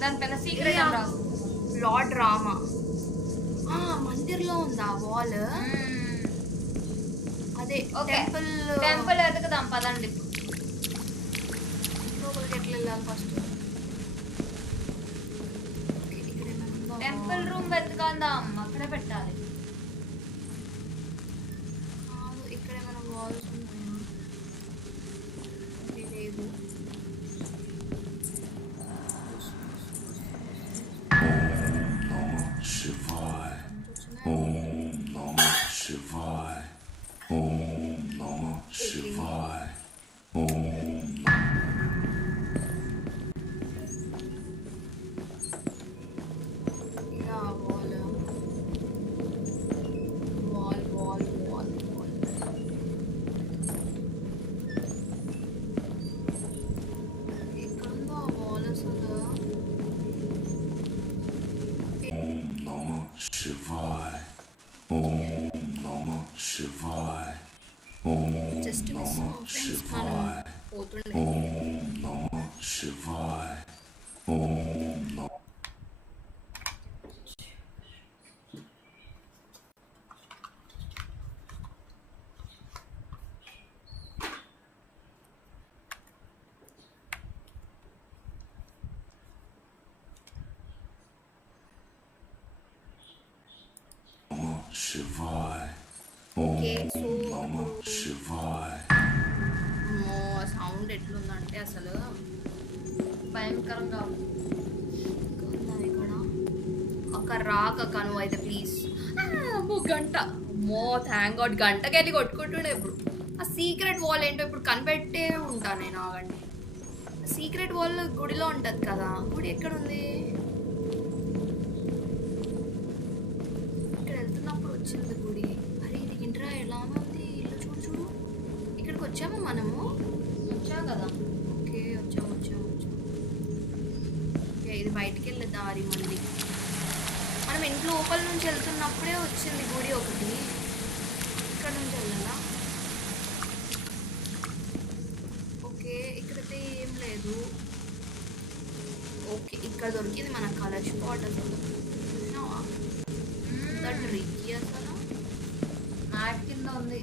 దానిపైన సీక్రెట్ అని రాస్తుంది. లార్డ్ రామా మందిర్లో ఉంది ఆ వాల్. అదే టెంపుల్ ఎదుగుదాం పదండి. లోపలికి ఎట్లా వెళ్ళాలి ఫస్ట్? టెంపుల్ రూమ్ వెతుకుందాం, అక్కడే పెట్టాలి. ఇక్కడ ఏమైనా వాల్స్ ఉన్నాయా? లేవు. Shivaya. Om Namah Shivaya. Om Namah Shivaya. Om ఇలా wall wall wall wall wall. ఎక్కడుందో ఆ వాల్ అసలు? Namah Shivaya. Om Namah Shivaya. Om just miss Namah friends మనం Shivaya. పోతుండే. Om Namah Shivaya. Om Namah Shivaya. Om okay so Namah Shivaya. Sound ఎట్లుందంటే అసలు భయంకరంగా ఉంది. ఇక్కడ ఒక రాక కను అయితే ప్లీజ్. గంట మో థ్యాంక్ గాడ్. గంటకి వెళ్ళి కొట్టుకుంటుండే. ఇప్పుడు ఆ సీక్రెట్ వాల్ ఏంటో ఇప్పుడు కనిపెట్టే ఉంటాను నేను. ఆగండి. సీక్రెట్ వాల్ గుడిలో ఉంటుంది కదా. గుడి ఎక్కడ ఉంది? ఇక్కడ వెళ్తున్నప్పుడు వచ్చింది గుడి. అరే ఇది ఇంట్రా ఎలా ఉంది? ఇల్లు చూడు చూడు. ఇక్కడికి వచ్చాము మనము. వచ్చావు కదా. ఓకే వచ్చాము. ఓకే ఇది బయటికి వెళ్ళే దారి మళ్ళీ. మనం ఇంట్లో లోపల నుంచి వెళ్తున్నప్పుడే వచ్చింది గుడి ఒకటి. ఇక్కడ నుంచి వెళ్ళాలా? ఓకే ఇక్కడైతే ఏం లేదు. ఓకే ఇక్కడ దొరికింది మన కలర్ స్పాట్. అసలు చూసినావా? ట్రిక్కీ అసలు. మ్యాట్ కింద ఉంది.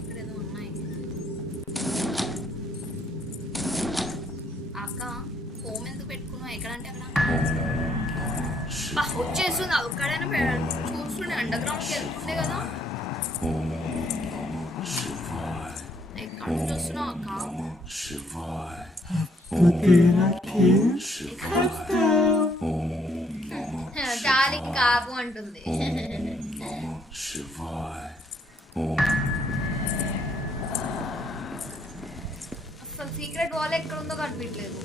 ఇక్కడ ఏదో ఉన్నాయి. అక్క హోమ్ ఎందుకు పెట్టుకున్నావు? ఎక్కడంటే అక్కడ వచ్చేస్తుంది. అక్కడైనా చూస్తుండే అండర్ గ్రౌండ్కి వెళ్తుండే కదా. ఎక్కడ నుంచి వస్తున్నావు అక్క? Shivaya. చాలి కాపు అంటుంది. Shivaya. అసలు సీక్రెట్ వాల్ ఎక్కడ ఉందో కనిపించలేదు.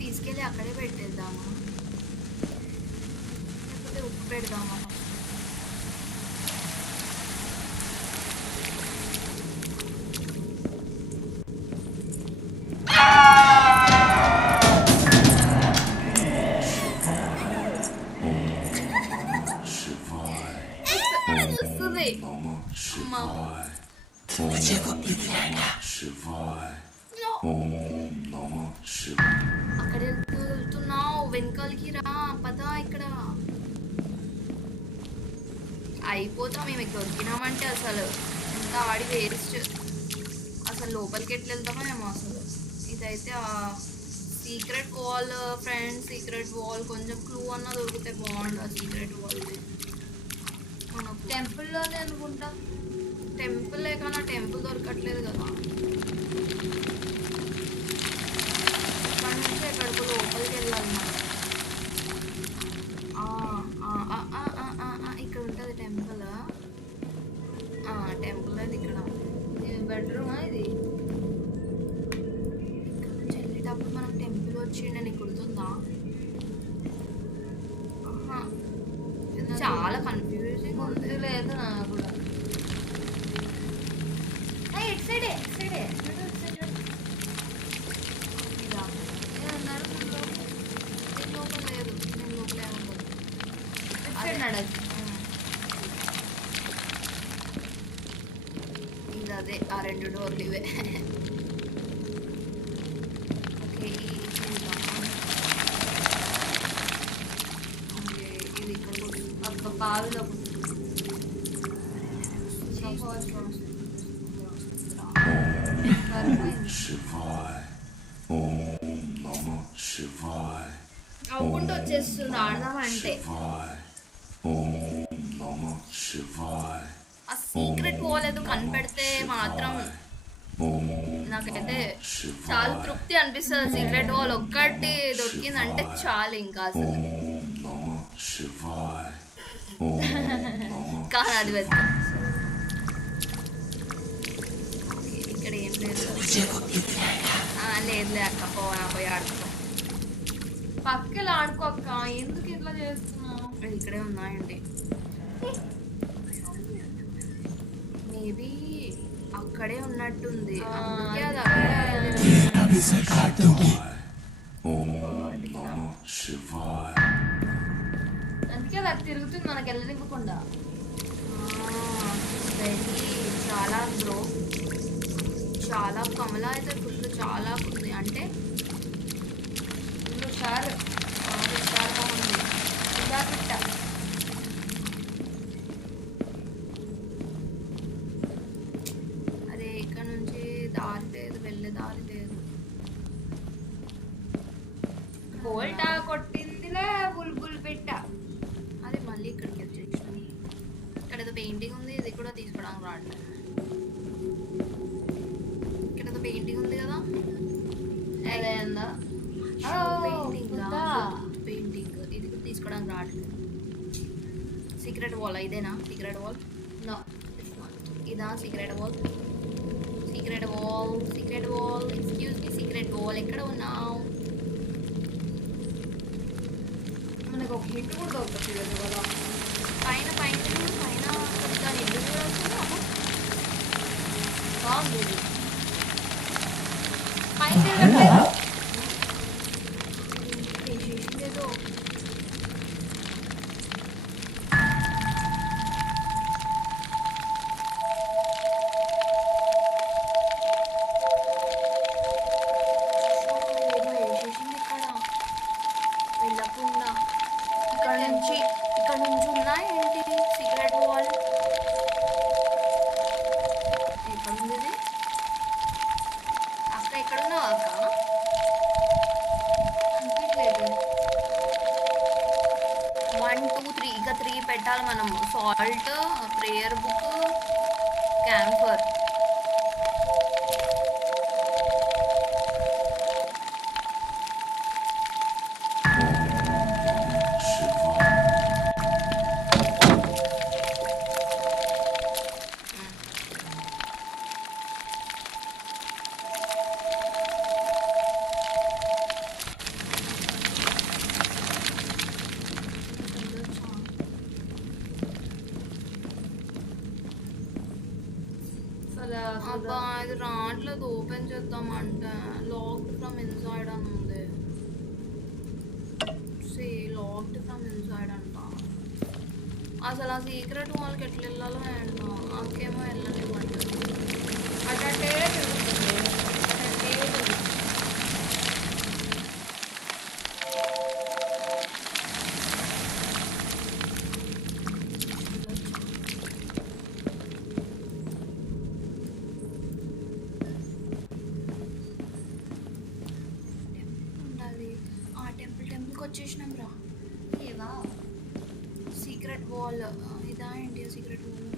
తీసుకెళ్ళి అక్కడే పెట్టేద్దామా, లేకపోతే ఉప్పు పెడదామా? వస్తుంది అక్కడ వెళ్తున్నావు, వెనకాలకి రా పద. ఇక్కడ అయిపోతాం మేము ఇక్కడ దొరికినామంటే. అసలు ఎంత ఆడి వేస్ట్. అసలు లోపలికి ఎట్లా వెళ్తామేమో అసలు. ఇదైతే secret wall friends, secret wall. కొంచెం క్లూ అన్న దొరికితే బాగుండు ఆ సీక్రెట్ వాల్. మనం టెంపుల్లోనే అనుకుంటా. టెంపుల్ కానీ టెంపుల్ దొరకట్లేదు కదా. ఇక్కడ నుంచి ఎక్కడికి లోపలికి వెళ్ళాలి మనం. ఇక్కడ ఉంటుంది టెంపుల్. టెంపుల్ అది ఇక్కడ. ఇది బెడ్రూమా ఇది? ఇక్కడ నుంచి వెళ్ళేటప్పుడు మనం టెంపుల్ వచ్చిండే నీకు గుర్తుందా? చాలా కన్ఫ్యూజింగ్ ఉంది. లేదు నాకు కూడా. ఇటు సైడే లోపల లేదు. నేను లోపలే ఉండదు. ఇది అదే ఆ 2 డోర్లు ఇవే. ఓకే ఇది ఇక్కడ బావిలో అవుకుంటూ వచ్చేస్తుంది. ఆడదామంటే ఆ సీక్రెట్ వాల్ ఏదో కనిపెడితే మాత్రం నాకైతే చాలా తృప్తి అనిపిస్తుంది. సీక్రెట్ వాల్ ఒక్కటి దొరికిందంటే చాలు ఇంకా అసలు. కానీ అది వెళ్తా. ఇక్కడ ఏం లేదు. లేదులే అక్క, పోయి ఆడుకో. పక్కన ఆడుకో అక్క. ఎందుకు ఇట్లా చేస్తున్నావు? ఇక్కడే ఉన్నాయండి. మేబీ అక్కడే ఉన్నట్టుంది. అందుకే అది అక్కడ తిరుగుతుంది మనకి వెళ్ళనివ్వకుండా. చాలా బ్రో, చాలా కమలా అయితే ఫుల్ చాలా ఉంది. అంటే ఫుల్ షార్ ఉంది. ఇలా పిట్ట అరే ఇక్కడ నుంచి దారి లేదు, వెళ్ళే దారి లేదు. బోల్టా కొట్టిందిలే బుల్బుల్ పిట్ట. అది మళ్ళీ ఇక్కడికి వచ్చేసాను. ఇక్కడ ఏదో పెయింటింగ్ ఉంది, ఇది కూడా తీసుకోవడానికి రావట్లేదు. ఇక్కడ ఏదో పెయింటింగ్ ఉంది కదా, అదేందా పెయింటింగ్. ఇది కూడా తీసుకోవడానికి రావట్లేదు. సీక్రెట్ వాల్ ఇదేనా? సీక్రెట్ వాల్ నో, ఇదా secret wall? Secret wall excuse me, secret wall ఎక్కడ ఉన్నావు? మనకు ఒక హిట్ కూడా దొరుకుతుంది కదా. పైన దాని ఎందుకు కూడా వస్తుంది బాగుంది. పైన ఏదో వెళ్ళకుండా ఇక్కడ నుంచి ఉన్నాయి ఏంటి సీక్రెట్ వాల్? ఎక్కడుంది ఇది? అక్క ఎక్కడున్నావు అక్క? అనిపించలేదు. 1 2 3 ఇక 3 పెట్టాలి మనం. Salt, prayer book, camphor. అబ్బా ఇది రావట్లేదు. ఓపెన్ చేద్దామంటే లాక్డ్ ఫ్రమ్ ఇన్సైడ్ అని ఉంది. లాక్డ్ ఫ్రమ్ ఇన్సైడ్ అంట. అసలు ఆ సీక్రెట్ వాల్కి ఎట్లా వెళ్ళాలో ఏంటో. అక్కేమో వెళ్ళలేమంటే అదంటే ఉండాలి. ఆ టెంపుల్కి వచ్చేసినాం రా. ఏవా సీక్రెట్ వాల్ ఇదా ఏంటి సీక్రెట్ వాల్?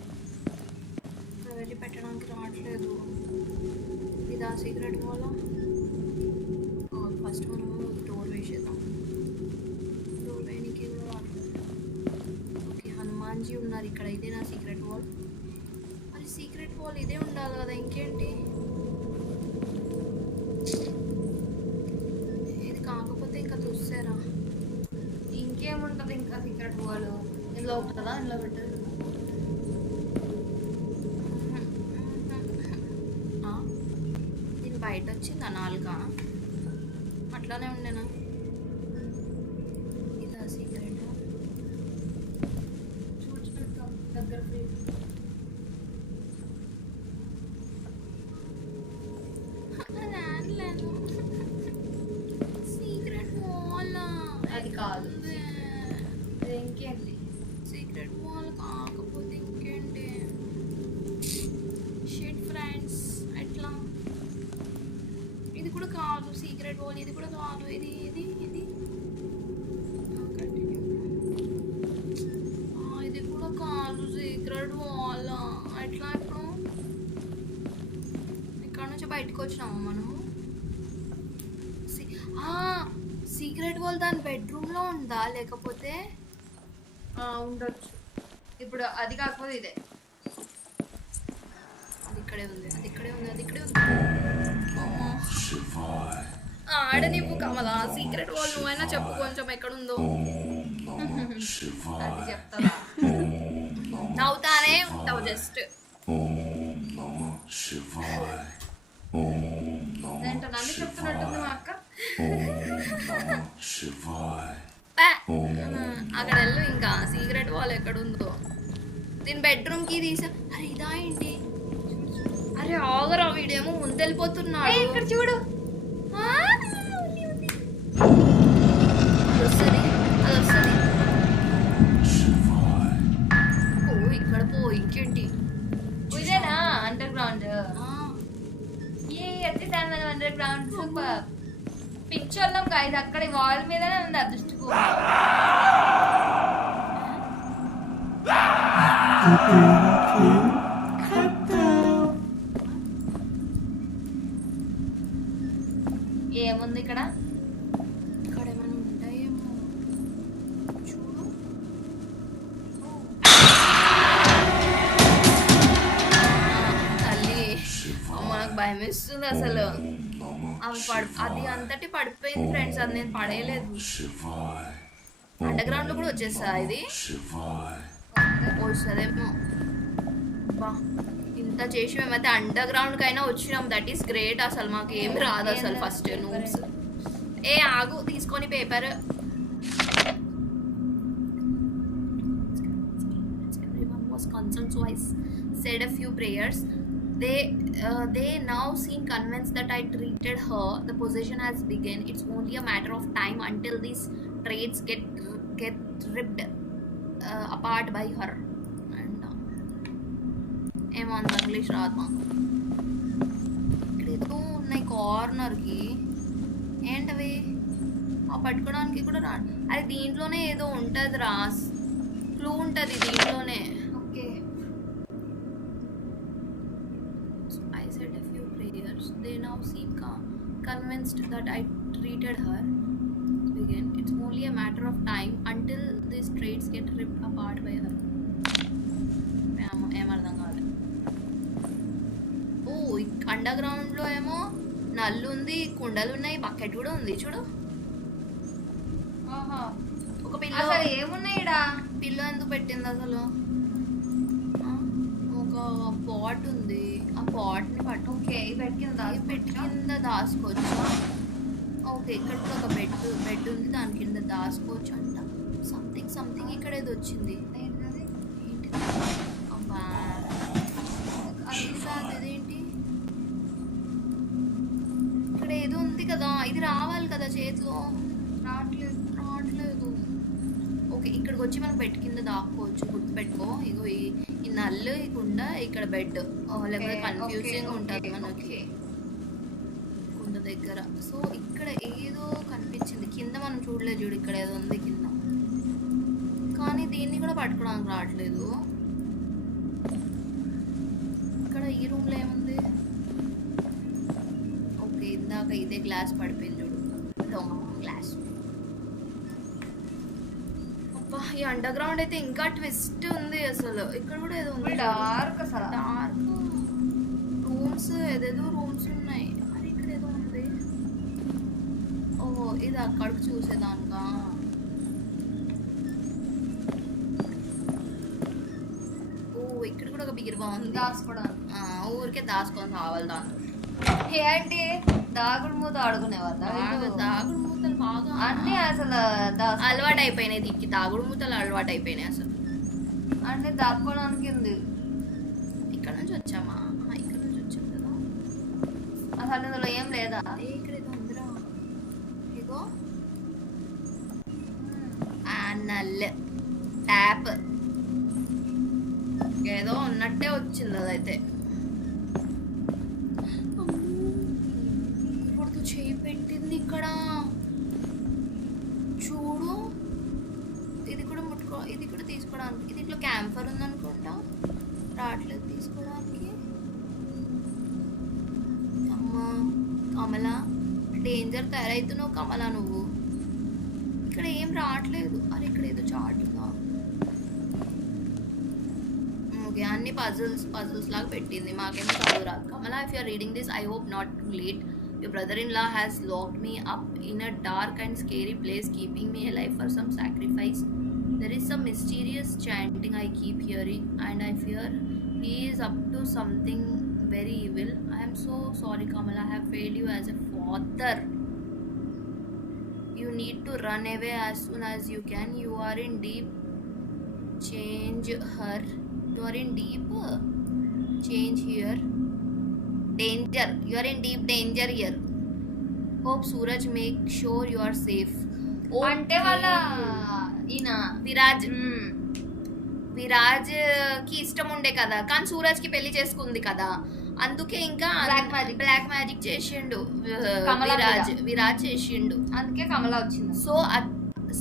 ఇక్కడ వెళ్ళి పెట్టడానికి రావట్లేదు. ఇదా సీక్రెట్ వాల్? ఫస్ట్ మనము డోర్ వేసేద్దాం. డోర్ వేయడానికి కూడా రావట్లేదు. ఓకే హనుమాన్జీ ఉన్నారు ఇక్కడ. ఇదే నా సీక్రెట్ వాల్. మరి సీక్రెట్ వాల్ ఇదే ఉండాలి కదా, ఇంకేంటి? ఇది కాకపోతే ఇంకా చూసారా? ఇంకేముంటది ఇంకా సీక్రెట్ వాల్? ఇందులో ఉంటుందా? ఇందులో పెట్టదు. దీని బయట వచ్చిందా నాలుక? అట్లానే ఉండేనా? ఇదా సీక్రెట్? చూసుకుంటాం దగ్గర సీక్రెట్ వాల్ అది కాదు. ఇంకేంటి? సీక్రెట్ వాల్ కాకపోతే ఇంకేంటి? షిట్ ఫ్రెండ్స్, ఎట్లా? ఇది కూడా కాదు సీక్రెట్ వాల్. ఇది కూడా కాదు. ఇది ఇది ఇది కంటిన్యూ. ఇది కూడా కాదు సీక్రెట్ వాల్. ఎట్లా ఇప్పుడు? ఇక్కడ నుంచి బయటకు వచ్చినాము మనము. సీక్రెట్ వాల్ దాని బెడ్రూమ్లో ఉందా లేకపోతే? ఉండొచ్చు. ఇప్పుడు అది కాకపోతే ఇదే. అది ఇక్కడే ఉంది. అది ఇక్కడే ఉంది. అది ఇక్కడే ఉంది. Shivaya. ఆడ నువ్వు కమలా సీక్రెట్ వాల్ నువ్వైనా చెప్పు కొంచెం ఎక్కడుందో. అది Shivaya. చెప్తావా? నవ్వుతానే ఉంటావు just. Om Namah Shivaya. Om Namah ఏంటో నన్ను చెప్తున్నట్టుంది మా అక్క. Namah Shivaya. అక్కడ వెళ్ళు. ఇంకా సీక్రెట్ వాల్ ఎక్కడుందో. దీని బెడ్రూమ్ కి తీసా. అరే ఇదా ఏంటి? అరే ఆగరా, వీడేమో ముందు వెళ్ళిపోతున్నాడు. ఇక్కడ చూడు. అది వస్తుంది. అది వస్తుంది. Shivaya. ఓ ఇక్కడ పో. ఇంకేంటి? ఇదేనా అండర్ గ్రౌండ్? ఆ, ఏ ఎత్తిసాను మనం అండర్ గ్రౌండ్. సూపర్. పిచ్చోళ్ళం కాదు. అక్కడ వాల్ మీదనే ఉంది అదృష్టకు. ఏముంది ఇక్కడ? ఇక్కడ ఏమైనా ఉంటాయేమో చూడు. తల్లి మనకు భయం వేస్తుంది అసలు. అవి అది అంతటి పడిపోయింది ఫ్రెండ్స్. అది నేను పడేయలేదు. Shivaya. అండర్ గ్రౌండ్ లో కూడా వచ్చేస్తా. ఇది Shivaya. వస్తుందేమో. బా ఇంత చేసి మేమైతే అండర్ గ్రౌండ్ కైనా వచ్చినాం. That is great. అసలు మాకు ఏం రాదు అసలు. First noobs. ఏ ఆగు తీసుకొని paper. Everyone was concerned, so I said a few prayers. They now seem convinced that I treated her. The possession has begun. It's only a matter of time until these traits get ripped apart by her. And ఏమో అంత English రాదు మాకు. ఇక్కడ ఏదో ఉన్నాయి కార్నర్కి. ఏంటవి? ఆ పట్టుకోవడానికి కూడా రాదు. అది దీంట్లోనే ఏదో ఉంటుంది రా. క్లూ ఉంటుంది దీంట్లోనే. Okay. I said a few prayers. They now seem convinced that I treated her. Begin. It's only a matter of time until these traits get ripped apart by her. ఏమర్థం కాదు. ఓ అండర్ గ్రౌండ్ లో ఏమో నల్లు ఉంది, కుండలు ఉన్నాయి, bucket కూడా ఉంది చూడు. ఆహా. ఒక పిల్ల అసలు ఏమున్నాయి ఈడ? పిల్ల ఎందుకు పెట్టింది అసలు? ఒక పాట్ ఉంది, ఆ పాట్ని పట్టు. ఓకే ఈ బెడ్ కింద ఈ బెడ్ కింద దాచుకోవచ్చా? ఓకే, ఇక్కడ కూడా ఒక బెడ్ ఉంది, దాని కింద దాచుకోవచ్చు అంట. సంథింగ్ ఇక్కడ ఏదో వచ్చింది. ఏంటది? ఏంటి? అబ్బా, అది కాదు, ఇదేంటి? ఇక్కడ ఏదో ఉంది కదా, ఇది రావాలి కదా చేతిలో. రావట్లేదు. ఓకే, ఇక్కడికి వచ్చి మనం బెడ్ కింద దాక్కోవచ్చు. గుర్తుపెట్టుకో, ఇగో ఈ నల్లు కుండ, ఇక్కడ బెడ్. లేకపోతే కన్ఫ్యూజింగ్ ఉంటుంది మనకి కుండ దగ్గర. సో ఇక్కడ ఏదో కనిపించింది కింద, మనం చూడలేదు. చూడు ఇక్కడ ఏదో ఉంది కింద, కానీ దీన్ని కూడా పట్టుకోవడానికి రావట్లేదు. ఇక్కడ ఈ రూమ్లో ఏముంది? ఓకే, ఇందాక ఇదే గ్లాస్ పడిపోయింది చూడు, గ్లాస్. అబ్బా, ఈ అండర్ గ్రౌండ్ అయితే ఇంకా ట్విస్ట్ ఉంది అసలు. ఇక్కడ కూడా ఏదో ఉంది, డార్క్ అసలు. డార్క్ రూమ్స్, ఏదేదో రూమ్స్ ఉన్నాయి. అరే ఇక్కడ ఏదో ఉంది. ఓ, ఇది అక్కడికి చూసేదానికా? ఓ, ఇక్కడ కూడా ఒక బిగిరి బాగుంది దాచుకోవడానికి. ఊరికే దాచుకొని కావాలి దాంట్లో. ఏంటి దాగుడు మూత ఆడుకునే వాళ్ళ దాగుడు మూతలు బాగా అన్ని అసలు అలవాటు అయిపోయినాయి దీనికి. దాగుడు మూతలు అలవాటు అయిపోయినాయి అసలు. అన్ని దాక్కోవడానికి ఉంది. ఇక్కడ నుంచి వచ్చామా? ఇక్కడ నుంచి వచ్చాం కదా. అసలు ఇందులో ఏం లేదా? ఇక్కడ ఏదో ఉందిరా, ఇగో నల్ ట్యాప్ ఏదో ఉన్నట్టే వచ్చింది అదైతే. ఇప్పుడు చేయి పెట్టింది ఇక్కడ చూడు. ఇది కూడా ఇది కూడా తీసుకోవడానికి. ఇది ఇట్లా క్యాంఫర్ ఉందనుకుంటా, రావట్లేదు తీసుకోవడానికి. అమ్మా కమల, డేంజర్ తయారవుతున్నావు కమల నువ్వు. ఇక్కడ ఏం రావట్లేదు. అరే ఇక్కడ ఏదో చాట్ ఉందా? ఓకే, అన్ని పజిల్స్ లాగా పెట్టింది. మాకేమో చదువు రాదు. Kamala, if you are reading this, I hope not too late. Your brother-in-law has locked me up in a dark and scary place, keeping me alive for some sacrifice. There is some mysterious chanting I keep hearing, and I fear he is up to something very evil. I am so sorry, Kamala. I have failed you as a father. You need to run away as soon as you can. You are in deep change her. You are in deep change here. Danger. You are in deep danger here. Hope Suraj make sure you are safe. అంటే వాళ్ళ ఈయన విరాజ్ కి ఇష్టం ఉండే కదా, కానీ సూరజ్ కి పెళ్లి చేసుకుంది కదా, అందుకే ఇంకా బ్లాక్ మ్యాజిక్ చేసిండు. విరాజ్ చేసిండు, అందుకే కమల వచ్చింది.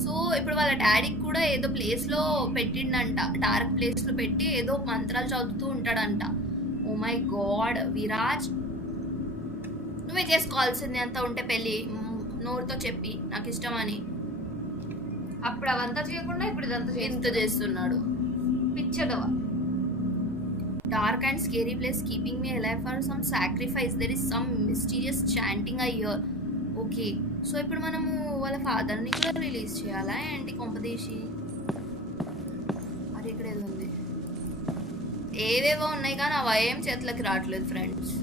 సో ఇప్పుడు వాళ్ళ డాడీకి కూడా ఏదో ప్లేస్ లో పెట్టిండంట, డార్క్ ప్లేస్ లో పెట్టి ఏదో మంత్రాలు చదువుతూ ఉంటాడంట. ఓ మై గాడ్, విరాజ్ నువ్వే చేసుకోవాల్సింది అంత ఉంటే పెళ్ళి, నోరుతో చెప్పి నాకు ఇష్టం అని. అప్పుడు అవంతా చేయకుండా ఇప్పుడు ఇదంతా ఎంత చేస్తున్నాడు. పిచ్చదవా. Dark and scary place, keeping me alive for some sacrifice. There is some mysterious chanting I hear. Okay, so ఇప్పుడు మనము వాళ్ళ ఫాదర్ని కూడా రిలీజ్ చేయాలా ఏంటి కొంపదీసి? అరే ఇక్కడ ఏదో ఉంది, ఏవేవో ఉన్నాయి కానీ అవి ఏం చేతులకి రావట్లేదు ఫ్రెండ్స్.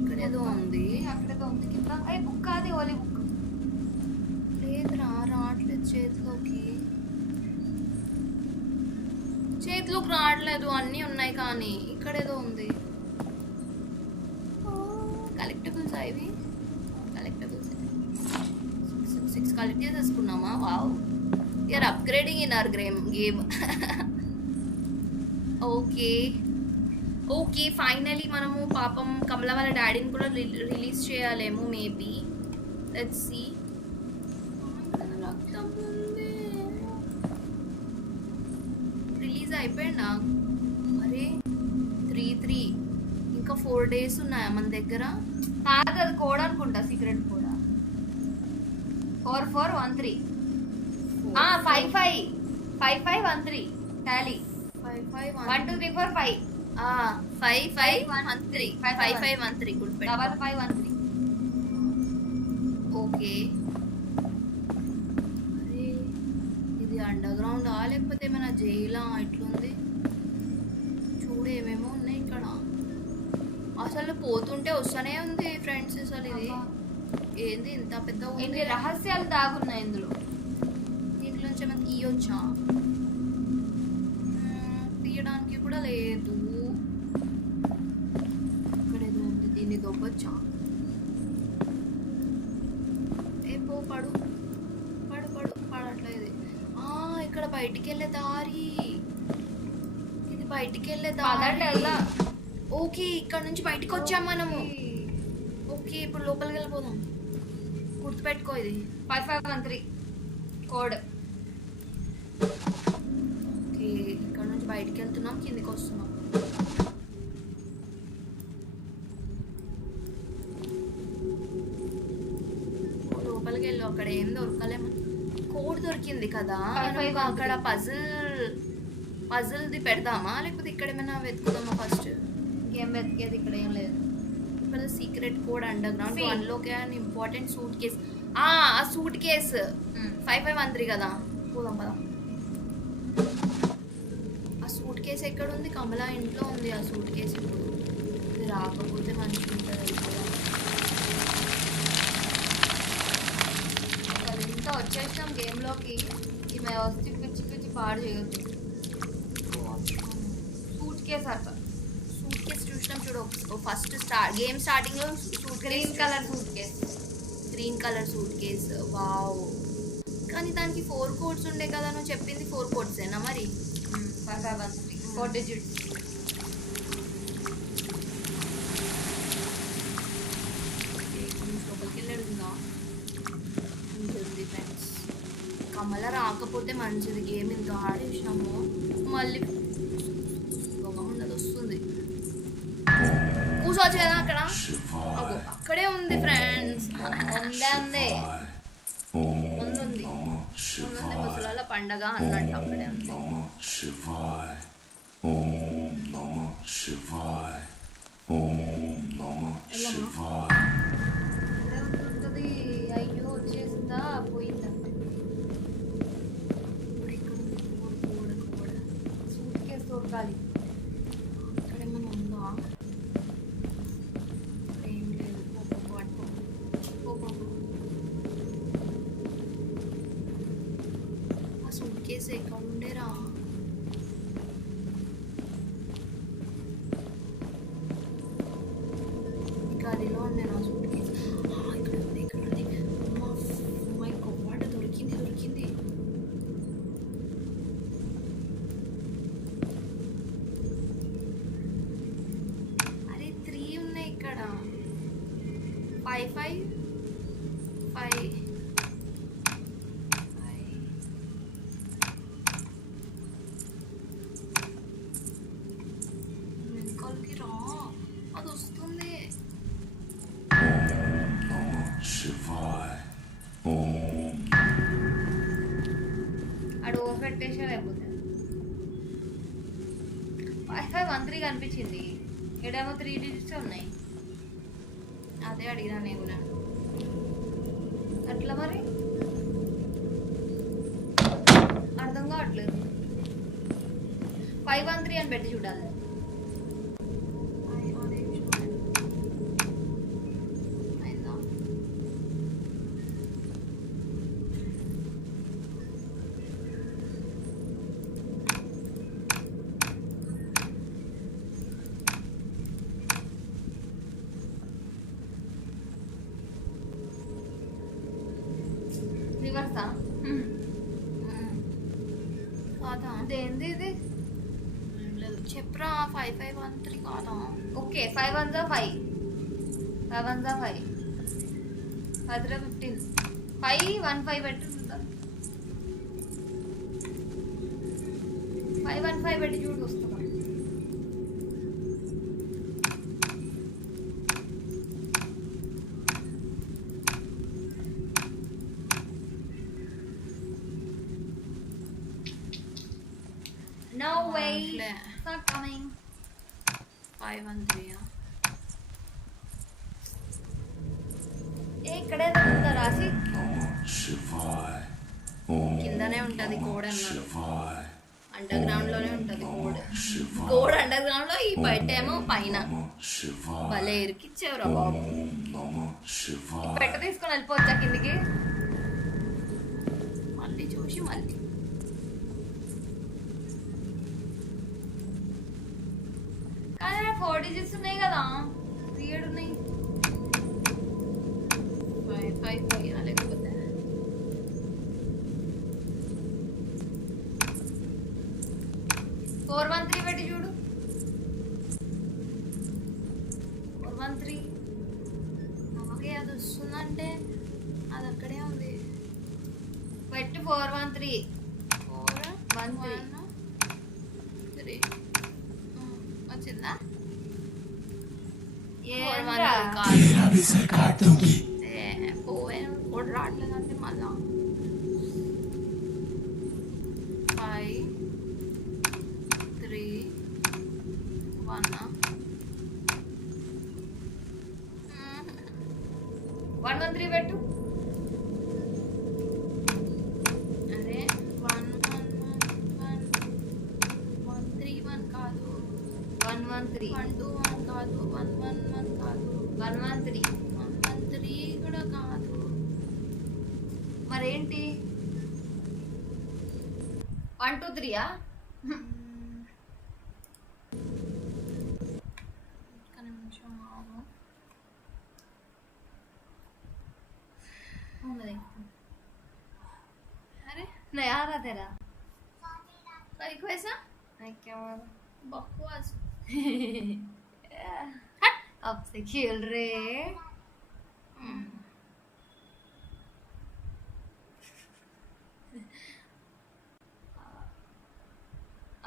ఇక్కడ ఏదో ఉంది, అక్కడేదో ఉంది కింద. అయ్యి బుక్ అది ఓలీ బుక్ లేదురా, రావట్లేదు చేతిలోకి రావట్లేదు. అన్నీ ఉన్నాయి కానీ ఇక్కడ ఏదో ఉంది. కలెక్టబుల్స్ ఇవి, కలెక్టబుల్స్ 6 కలెక్ట్ చేసేసుకున్నామా? Wow, you are upgrading in our game. Okay finally మనము పాపం కమల వాళ్ళ డాడీని కూడా రిలీజ్ చేయాలేమో మేబీ. Let's see. రక్తం ఉంది, రిలీజ్ అయిపోయిందా? అరే 3 ఇంకా 4 days ఉన్నాయా మన దగ్గర? కాదు, అది కోడ్ అనుకుంటా, సీక్రెట్ కోడ్. 4413 5513 టాలీ 1 2 3 4 5 5513 5513 గుర్తుపెట్టు. 5513. ఓకే, అరే ఇది అండర్ గ్రౌండ్ లేకపోతే ఏమైనా జైలా? ఇట్లుంది. చూడు ఏమేమో ఉన్నాయి ఇక్కడ. అసలు పోతుంటే వస్తూనే ఉంది ఫ్రెండ్స్. అసలు ఇది ఏంది ఇంత పెద్ద ఎన్ని రహస్యాలు దాగున్నాయి ఇందులో. దీంట్లో నుంచి ఏమైనా తీయొచ్చా? తీయడానికి కూడా లేదు. ఇక్కడ ఏదో ఉంది, దీన్ని దొబ్బొచ్చా? ఏ పో, పడు పడు పడు పడట్లేదు. ఇక్కడ బయటికి వెళ్ళే దారి. ఇది బయటికి వెళ్ళే దారి. ఓకే, ఇక్కడ నుంచి బయటికి వచ్చాం మనము. ఓకే, ఇప్పుడు లోపలికి వెళ్ళిపోదాం. గుర్తుపెట్టుకో, ఇది 5513 కోడ్. ఓకే, ఇక్కడ నుంచి బయటికి వెళ్తున్నాం, కిందికి వస్తున్నాం. లోపలికి వెళ్ళు, అక్కడ ఏం దొరకలేము. కోడ్ దొరికింది కదా, అక్కడ పజిల్ది పెడదామా లేకపోతే ఇక్కడ ఏమైనా వెతుకుదామా? ఫస్ట్ ఇంకేం వెతికేది ఇక్కడ ఏం లేదు. ఇక్కడ secret code under ground to unlock an important suit case. ఆ సూట్ కేస్ 5513 కదా, పోదాం పదా. ఆ సూట్ కేసు ఎక్కడ ఉంది? కమలా ఇంట్లో ఉంది ఆ సూట్ కేసు. ఇప్పుడు ఇది రాకపోతే మంచిగా ఉంటుంది. అసలు ఇంత వచ్చేసాం గేమ్లోకి, ఈమె వచ్చి పిచ్చి పిచ్చి పాడు చేయొచ్చు. సూట్ కేస్ అట్లా సూట్ కేస్ చూసినాం చూడు. ఫస్ట్ గేమ్ స్టార్టింగ్ లో green colour suit case. Green colour suit case. Wow, కానీ దానికి 4 కోడ్స్ ఉండే కదా, నువ్వు చెప్పింది 4 కోడ్సేనా మరి? 5513 4 digits. లోపలికి వెళ్ళడుందా? ఉంటుంది ఫ్రెండ్స్. కమల రాకపోతే మంచిది. గేమ్ ఇంత ఆడేసినాము, మళ్ళీ ఉండదు వస్తుంది. కూర్చోవచ్చు కదా అక్కడ. అగో అక్కడే ఉంది ఫ్రెండ్స్. ఉంది ముసలాల పండగ అన్నట్టు అక్కడే ఉంది. ఉంటుంది. అయ్యో వచ్చేస్తా, పోయిందంటే సూట్ కేసు దొరకాలి. ఇక్కడ ఏమైనా ఉందా? ఏం లేదు. ఆ సూట్ కేసు ఎక్కడ ఉండేరా? గదిలో ఉండే నా సూట్ కేసు. ఇక్కడ ఉంది, ఇక్కడ ఉంది. మై గాడ్, దొరికింది దొరికింది. అరే 3 ఉన్నాయి ఇక్కడ. 555 వెనకాలకి రా, అది వస్తుంది. అడు ఓ పెట్టేసా లేకపోతే 5513 కనిపించింది. ఇక్కడేమో 3 digits ఉన్నాయి. అదే అడిగినా నేను కూడా. అట్లా మరి అర్థం కావట్లేదు. 513 అని పెట్టి చూడాలి. రివర్సా? కాదా? అదేంది ఇది? చెప్పరా 5513 కాదా? ఓకే 5 1 5 5 1 5 15 5 1 5 పెట్టి చూద్దాం. 5 1 5 పెట్టి చూడు వస్తుందా? No way. It's not coming. 513. ఇక్కడే ఉందా రాసి? కిందనే ఉంటది కోడ్ అన్నారు. అండర్ గ్రౌండ్ లోనే ఉంటది కోడ్ అండర్ గ్రౌండ్ లో, ఈ బయట ఏమో పైన. Shivaya. భలే ఇరికిచ్చేవరా బాబు. Namah Shivaya. పెట్ట తీసుకొని వెళ్ళిపోవచ్చా కిందికి? మళ్ళీ చూసి మళ్ళీ కానీ 4 డిజిట్స్ ఉన్నాయి కదా, 3 ఉన్నాయి. 5 లేకపోతే 413 పెట్టి చూడు. 413 అలాగే అది వస్తుందంటే అది అక్కడే ఉంది. పెట్టు 413 413 వచ్చిందా? కోడ్ రావట్లేదంటే మళ్ళా 5 3 1 113 పెట్టు. అరే 131 కాదు, 113 121 కాదు, 111 కాదు, 113 కూడా కాదు. మరేంటి 123 నిమిషం ఆగు. अरे नया आ रहा तेरा कहीं को ऐसा क्या बकवास अब से खेल रहे.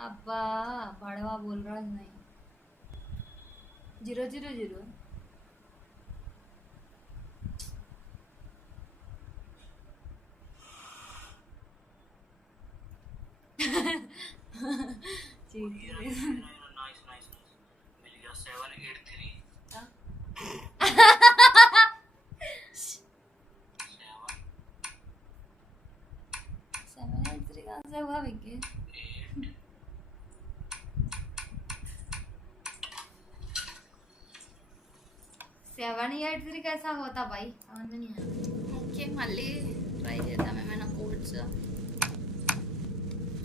अब्बा बड़वा बोल रहा है नहीं 000 हुआ विक्की 783 कैसा होता भाई? ఓకే మళ్ళీ ట్రై చేద్దాం ఏమైనా కోడ్స్.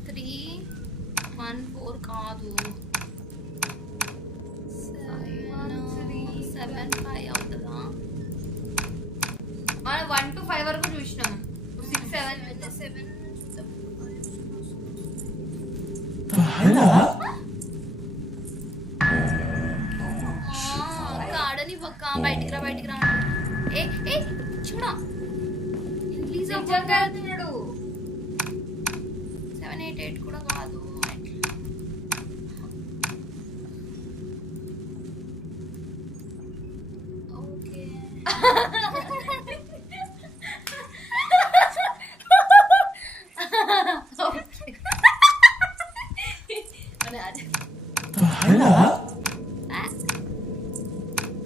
314 కాదు, 775 అవుతుందా? మనం 1 to 5 వరకు చూసినాం. 6 7 కాడని పక్క బయటికి రా. ఏ చూడ ప్లీజ్ అవ్వగలుగుతున్నాడు. 788 కూడా కాదు. ఓకే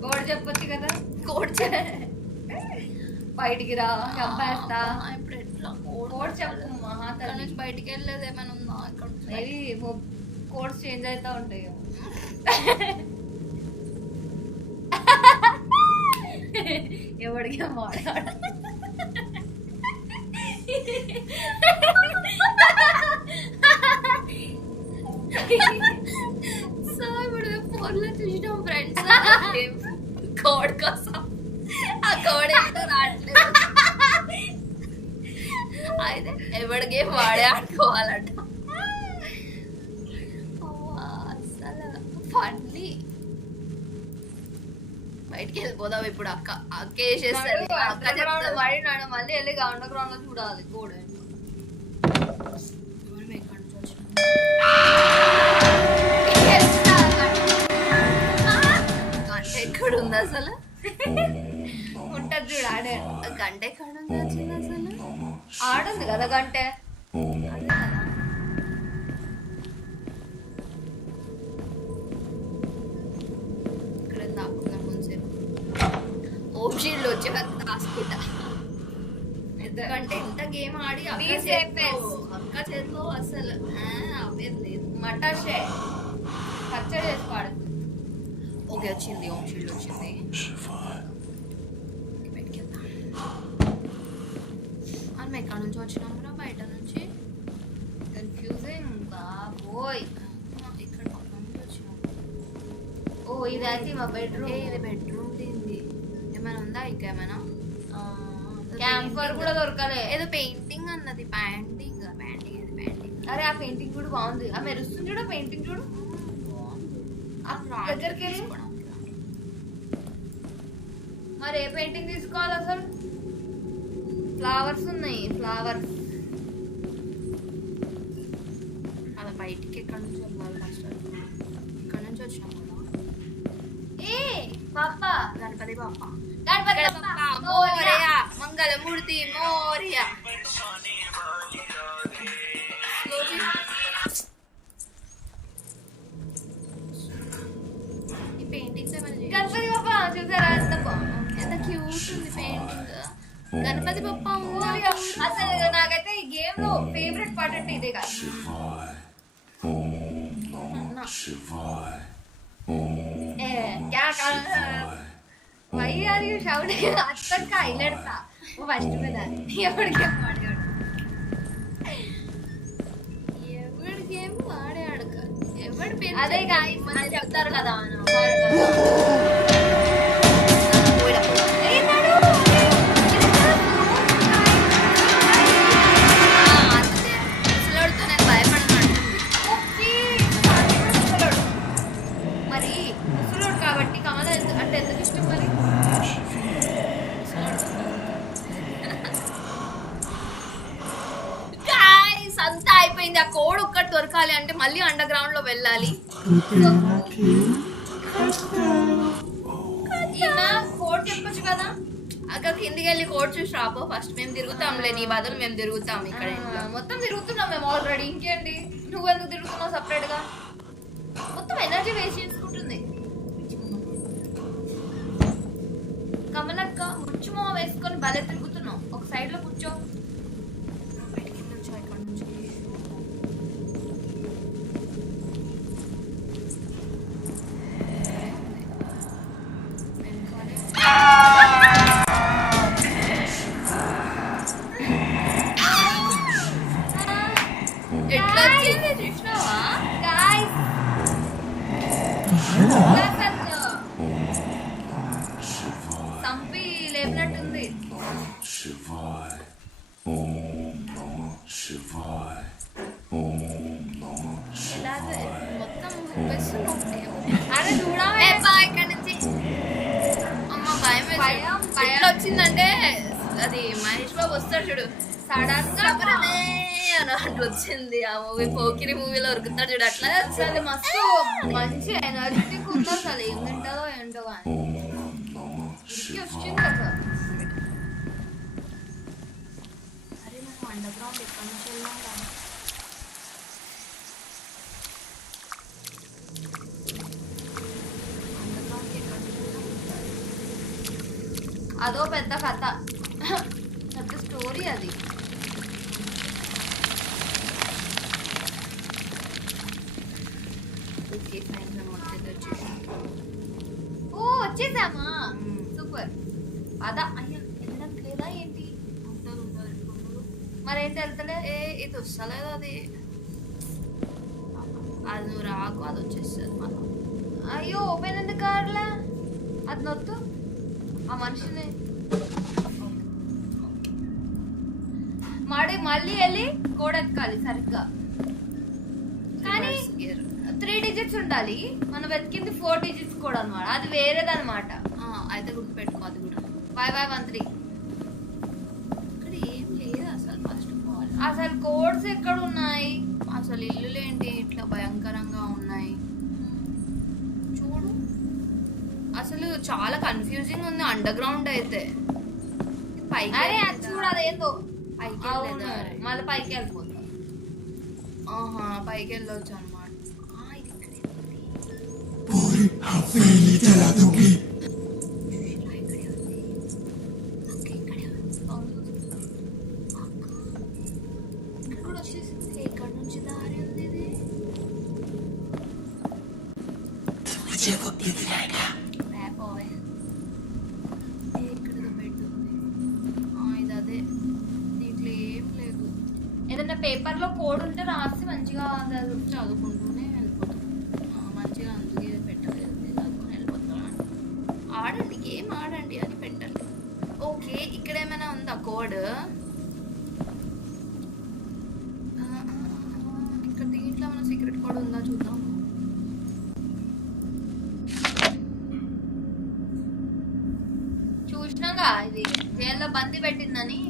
కోడ్ చెప్పొచ్చు కదా. కోడ్ బయటికి రా చెప్పేస్తా. ఇప్పుడు ఎట్లా కోడ్ చెప్పు మహా నుంచి బయటికి వెళ్ళలేదు ఏమైనా ఉందా? ఇక్కడ మేబీ కోడ్స్ చేంజ్ అవుతా ఉంటాయి. ఎవడికి మాట్లాడ సో ఇప్పుడు ఫోన్లో చూసినాం ఫ్రెండ్స్ కోడ్ కోసం. ఆ కోడ్ ఏంటో రావట్లేదు. అయితే ఎవడి గేమ్ వాడే ఆడుకోవాలంట. అసలు ఫన్నీ. బయటికి వెళ్ళిపోదాం ఇప్పుడు. అక్క వేసేస్తుంది. అక్క చెప్తాడు వాడినాడు. మళ్ళీ వెళ్ళి అండర్ గ్రౌండ్ లో చూడాలి కోడ్ ఏంటో. గంట ఎక్కడ ఉంది అసలు? ఉంటది చూడు ఆడే. గంట ఎక్కడ ఉంది వచ్చింది అసలు? ఆడుంది కదా గంటే. ఇక్కడ దాక్కుందాం కొంచెంసేపు. ఓం షీల్డ్ వచ్చే వరకు రాసుకుంటా. ఎందుకంటే ఇంత గేమ్ ఆడి అక్క చేతిలో అసలు అవేది లేదు. మటాషే పచ్చడి చేసి పాడు. ఓకే వచ్చింది, ఓం షీల్డ్ వచ్చింది. మనం ఎక్కడి నుంచి వచ్చినాం రా? బయట నుంచి. కన్ఫ్యూజింగ్ బాబోయ్. ఇక్కడ పక్క నుంచి వచ్చినాం. ఓ ఇదైతే మా బెడ్రూమ్. ఇది బెడ్రూమ్ దీంది. ఏమైనా ఉందా ఇంకా ఏమైనా? క్యాంపర్ కూడా దొరకలే. ఏదో పెయింటింగ్ అన్నది. పెయింటింగ్ అరే ఆ పెయింటింగ్ కూడా బాగుంది. ఆ మెరుస్తుంది చూడు పెయింటింగ్ చూడు. దగ్గరికి వెళ్ళి మరి ఏ పెయింటింగ్ తీసుకోవాలి అసలు? ఫ్లవర్స్ ఉన్నాయి, ఫ్లవర్స్. అలా బయటికి ఎక్కడి నుంచి వెళ్ళాలి ఫస్ట్? ఇక్కడ నుంచి వచ్చినాం కదా. ఏ పాప గణపతి బాప్ప. గణపతి బాప్ప మోరియా, మంగళమూర్తి మోరియా. ఈ పెయింటింగ్స్ ఏమైనా గణపతి బాప చూసారా ఎంత క్యూట్ ఉంది పెయింటింగ్. గణపతి బప్ప అసలు నాకైతే ఈ గేమ్ లో ఫేవరెట్ పార్ట్ అంటే ఇదే కాదు. Shivai. Om Namah Shivai. Om क्या कर Shivai. why are you shouting? అత్తర్ కా హైలైట్ था वो फर्स्ट में था ఎవడి గేమ్ ఆడాడు ఎవరి గేమ్ ఆడాడు ఎవరి పేరు అదే గాయ్స్ మనం చెప్తారు కదా మరి ముసలోడు కాబట్టి కమల అంటే ఎందుకు ఇష్టం మరి? గాయ్స్ అంతా అయిపోయింది. ఆ కోడ్ ఒక్కటి దొరకాలి అంటే మళ్ళీ అండర్ గ్రౌండ్ లో వెళ్ళాలి. ఈయన కోడ్ చెప్పొచ్చు కదా. అక్కడ కిందికి వెళ్ళి కోడ్ చూసి రాపో. ఫస్ట్ మేము తిరుగుతాంలే, నీ బదులు మేము తిరుగుతాం ఇక్కడ ఇంట్లో. మొత్తం తిరుగుతున్నాం మేము ఆల్రెడీ. ఇంకేంటి నువ్వు ఎందుకు తిరుగుతున్నావు సపరేట్ గా? మొత్తం ఎనర్జీ వేస్ట్ చేసుకుంటుంది. కమలక్క ముచ్చుమో వేసుకొని భలే తిరుగుతున్నావు. ఒక సైడ్ లో కూర్చో. ఎట్లా వచ్చింది చూసినావా? Guys, సంపి లేపినట్టుంది. Shivai. Om Namah Shivai. Om Namah Shivai. మొత్తం ఉప్పేస్తున్నావు. అరే చూడా ఇక్కడ నుంచి అమ్మ భయం ఎట్లా వచ్చిందంటే అది మహేష్ బాబు వస్తాడు చూడు, సడన్ గా అని అట్లా వచ్చింది. ఆ మూవీ పోకిరి మూవీలో ఉరుకుతాడు చూడు, అట్లా అసలు మస్తు మంచి ఎనర్జెటిక్ ఉంది. అసలు ఏం తింటారో ఏంటో కానీ Om Namah వచ్చింది Shivai. అసలు. అరే మనం అండర్ గ్రౌండ్ ఎక్కడి నుంచి వెళ్ళాం రా? అండర్ గ్రౌండ్ ఎక్కడి నుంచి వెళ్ళాం? అదో పెద్ద కథ, పెద్ద స్టోరీ అది. ఓకే ఫైన్, మేము వచ్చేది వచ్చేసాం. ఓ వచ్చేసామా? సూపర్. అదా అయ్యా వెళ్ళడానికి లేదా ఏంటి? మరేంటి వెళ్తలే? ఇది వస్తలేదు అది. అది నువ్వు రాకు, అది వచ్చేస్తుంది మనం. అయ్యో ఓపెన్ ఎందుకు కావట్లే? అది నొత్తు ఆ మనిషిని. మళ్ళీ వెళ్ళి కోడ్ ఎత్తుకాలి సరిగ్గా. కానీ 3 digits ఉండాలి. మనం వెతికింది 4 digits కోడ్ అనమాట. అది వేరేదన్నమాట. అయితే గుర్తుపెట్టుకో అది కూడా. 5513. ఇక్కడ ఏం లేదు అసలు. ఫస్ట్ ఆఫ్ ఆల్ అసలు కోడ్స్ ఎక్కడ ఉన్నాయి? అసలు ఇల్లులేంటి ఇట్లా భయంకరంగా ఉన్నాయి చూడు. అసలు చాలా కన్ఫ్యూజింగ్ ఉంది అండర్ గ్రౌండ్ అయితే. పైకి అరే అది చూడు అదేందో పైకి అవును, వెళ్ళేదా? మళ్ళీ పైకి వెళ్ళిపోతాం. పైకి వెళ్ళొచ్చు అనమాట. पूरी हवेली जला दूंगी। ఏదైనా పేపర్లో కోడ్ ఉంటే రాసి మంచిగా చదువుకుంటూనే వెళ్ళిపోతాం. మంచిగా అందుకే పెట్టలేదు, చదువుకొని వెళ్ళిపోతాం. ఆడండి గేమ్ ఆడండి అని పెట్టాలి. ఓకే, ఇక్కడ ఏమైనా ఉందా కోడ్? ఇక్కడ దీంట్లో మన సీక్రెట్ కోడ్ ఉందా చూద్దాం. చూసినాగా ఇది జైల్లో బందీ పెట్టిందని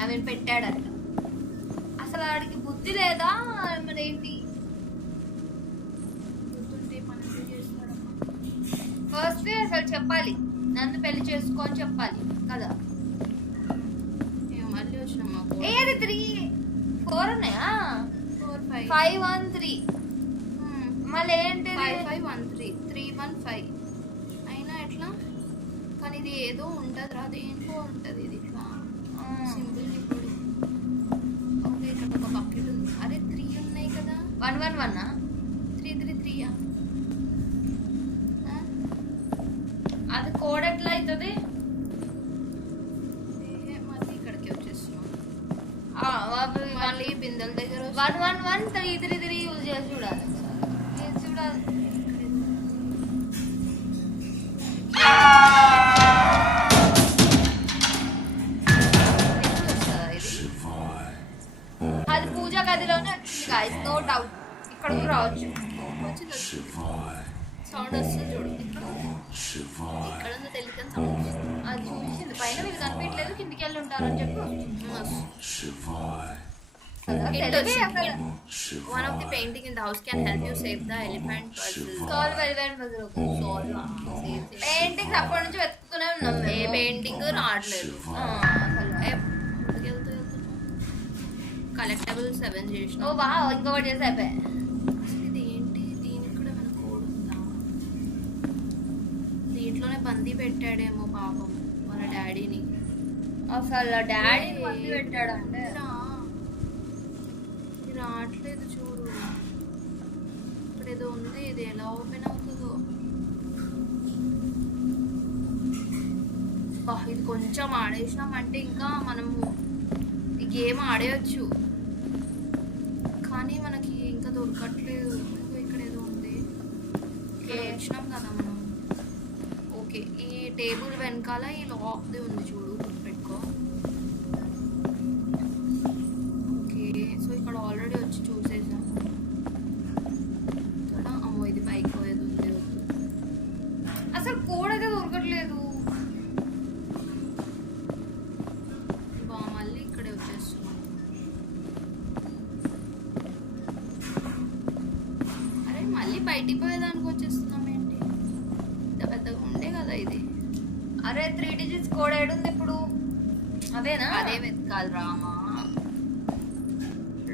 ఆమె పెట్టాడట. అసలు వాడికి బుద్ధి లేదా మరి ఏంటి? బుద్ధుంటే పని ఎందుకు చేస్తాడమ్మా? ఫస్ట్ అసలు చెప్పాలి, నన్ను పెళ్లి చేసుకో అని చెప్పాలి కదా. మళ్ళీ వచ్చినామా? ఏది 3 4 ఉన్నాయా? 4 5 5 1 3 మళ్ళీ ఏంటి 5 5 1 3 3 1 5 అయినా ఎట్లా? కానీ ఇది ఏదో ఉంటుంది రా, దేనికో ఉంటుంది ఇది ఇట్లా సింపుల్. ఇప్పుడు ఓకే, ఇక్కడ ఒక బకెట్ ఉంది. అరే 3 ఉన్నాయి కదా. 1 1 1 3 3 3 అది కోడ్ ఎట్లా అవుతుంది? మళ్ళీ ఇక్కడికి వచ్చేస్తున్నాం. మళ్ళీ బిందెల దగ్గర 1 1 1 3 3 3 యూజ్ చేసి చూడాలి. చూడాలి అది పూజా గదిలోనే వచ్చింది గాయ్స్, నో డౌట్. ఇక్కడ కూడా రావచ్చు. సౌండ్ వస్తుంది చూడు, ఇక్కడ ఉంది తెలియని సౌండ్. అది చూసింది పైన, వీళ్ళు కనిపించలేదు, కిందికి వెళ్ళి ఉంటారు అని చెప్పి one of the painting in the house can help you save the elephant puzzle. Solve elephant puzzle. Solve. Paintings అప్పటి నుంచి వెతుకుతూనే ఉన్నాం. ఏ పెయింటింగ్ రావట్లేదు. కలెక్టబుల్ 7 చేసిన. ఓ వా, ఇంకొకటి చేసి అయిపోయా. అసలు ఇది ఏంటి? దీనికి కూడా మన కోడ్ ఉందా? దీంట్లోనే బందీ పెట్టాడేమో పాపం మన డాడీని. అసలు డాడీ బందీ పెట్టాడంటే రావట్లేదు చూడు. ఇక్కడ ఏదో ఉంది, ఇది ఎలా ఓపెన్ అవుతుందో. ఇది కొంచెం ఆడేసినామంటే ఇంకా మనము ఈ గేమ్ ఆడేయచ్చు, కానీ మనకి ఇంకా దొరకట్లేదు. ఇక్కడ ఏదో ఉంది, ఇక్కడ వచ్చినాం కదా మనం. ఓకే, ఈ టేబుల్ వెనకాల ఈ లాక్ది ఉంది చూడు, గుర్తుపెట్టుకో. సో ఇక్కడ ఆల్రెడీ వచ్చి చూసేసాను. ఇక్కడ అమ్మో, ఇది పైకి పోయేది ఉంది. అసలు కోడ్ అయితే దొరకట్లేదు. మళ్ళీ ఇక్కడే వచ్చేస్తున్నాం. అరే మళ్ళీ బయటికి పోయేదానికి వచ్చేస్తున్నాం ఏంటి? ఇంత పెద్దగా ఉండే కదా ఇది. అరే 3 digits కోడ్ ఏడుంది ఇప్పుడు? అదేనా? అదే వెతకాలి రామా,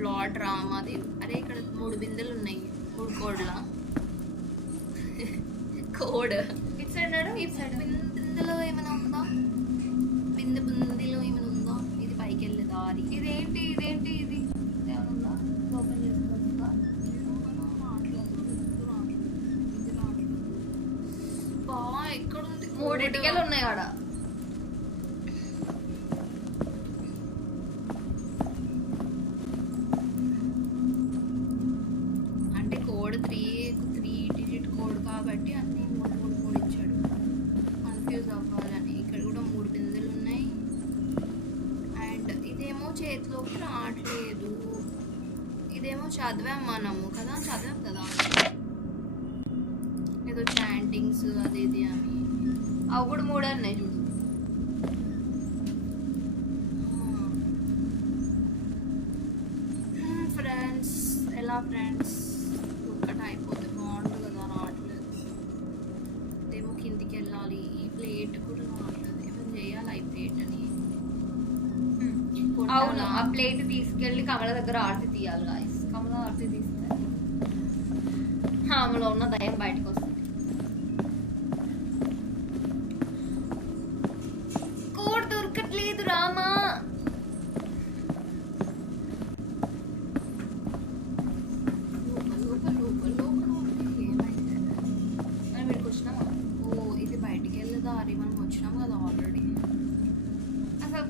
లార్డ్ రామాదేవ్. అరే ఇక్కడ 3 బిందెలు ఉన్నాయి, 3 కోడ్ల కోడ్. ఇటు సైడ్ నాడు, ఇటు సైడ్ బిందెలో ఏమైనా ఉందా? బిందెలో ఏమైనా ఉందా? ఇది పైకి వెళ్ళే దారి. ఇదేంటి ఇదేంటి ఇది ఏమన్నా ఓపెన్ చేసుకోవచ్చా? ఎక్కడుంది? 3 ఇటుకలు ఉన్నాయి ఆడ. కోడ్ 3 digit కోడ్ కాబట్టి అన్ని 3 ఇచ్చాడు, కన్ఫ్యూజ్ అవ్వాలని. ఇక్కడ కూడా 3 బిందెలు ఉన్నాయి. అండ్ ఇదేమో చేతిలోకి రావట్లేదు. ఇదేమో చదివాం మనము కదా, చదివాం కదా ఏదో చాంటింగ్స్ అది ఇది అని. అవి కూడా 3 ఉన్నాయి చూడు. ఫ్రెండ్స్ ఎలా ఫ్రెండ్స్? అయిపోతే బాగుంటుంది కదా, రావట్లేదు. ఏమో కిందికి వెళ్ళాలి. ఈ ప్లేట్ కూడా రావట్లేదు, ఏమైనా చేయాలి ఈ ప్లేట్ అని. అవును, ఆ ప్లేట్ తీసుకెళ్ళి కమల దగ్గర ఆరతి తీయాలి గాయ్స్. కమల ఆరతి తీస్తే ఆమెలో ఉన్న దయ్యం బయటకు వస్తుంది. కోడ్ దొరకట్లేదు రామా.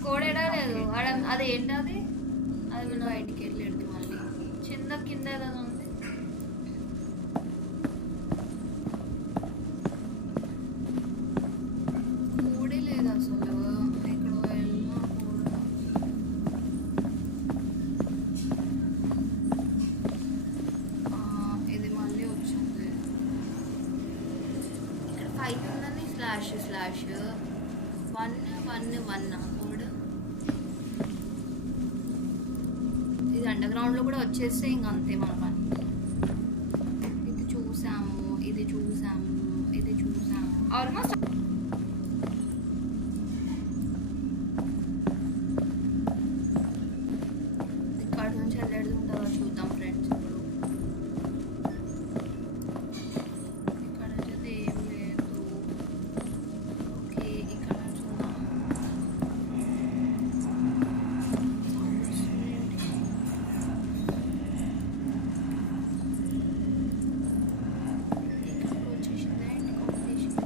కోడ్ ఎడా లేదు. అది ఏంటది? అది బయటికి వెళ్ళేది మళ్ళీ కింద ఏదో ఉంది. కోడే లేదు అసలు, ఎక్కడో వెళ్ళినా కోడ. ఇది మళ్ళీ వచ్చింది. ఇక్కడ 5 ఉందని స్లాష్ 1 కోడ్. ఇది అండర్ గ్రౌండ్ లో కూడా వచ్చేస్తే ఇంక అంతే మన పని. ఇది చూసాము ఆల్మోస్ట్. ఇక్కడ నుంచి వెళ్ళేది ఉంటుందో చూద్దాం ఫ్రెండ్స్. ఇప్పుడు ఇక్కడ నుంచి అయితే ఏం లేదు. ఓకే ఇక్కడ నుంచి చూద్దాం. ఇక్కడ వచ్చేసింది ఏంటి కాంపిటీషన్.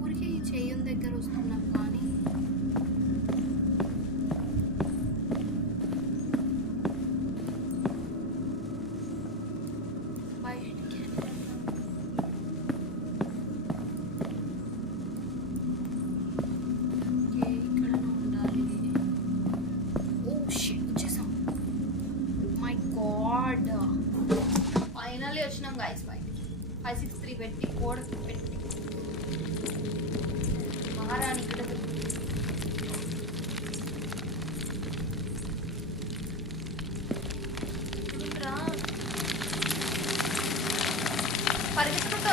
ఊరికే ఈ చెయ్యం దగ్గర వస్తున్నాం కానీ బయటికి ఓకే ఇక్కడ ఉండాలి. ఓ షిట్ వచ్చేసాం. మై గాడ్ ఫైనల్లీ వచ్చినాం గైస్ బయటికి. 563 పెట్టి కోడ్ పెట్టి మహారాణి ఇక్కడ రా. పరిగెత్తుకుంటూ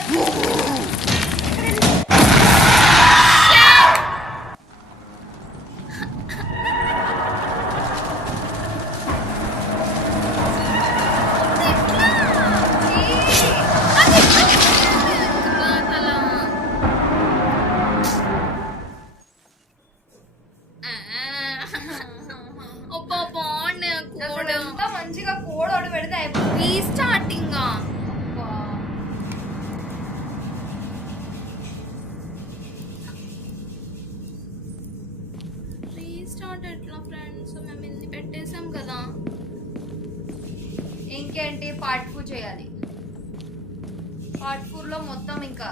మంచిగా కోడ్ ఒకటి పెడితే అయిపోతుంది. స్టార్టింగ్ రీస్టార్ట్ ఎట్లా ఫ్రెండ్స్? మేము ఇన్ని పెట్టేసాం కదా. ఇంకేంటి పార్ట్ 4 చేయాలి. పార్ట్ 4లో మొత్తం ఇంకా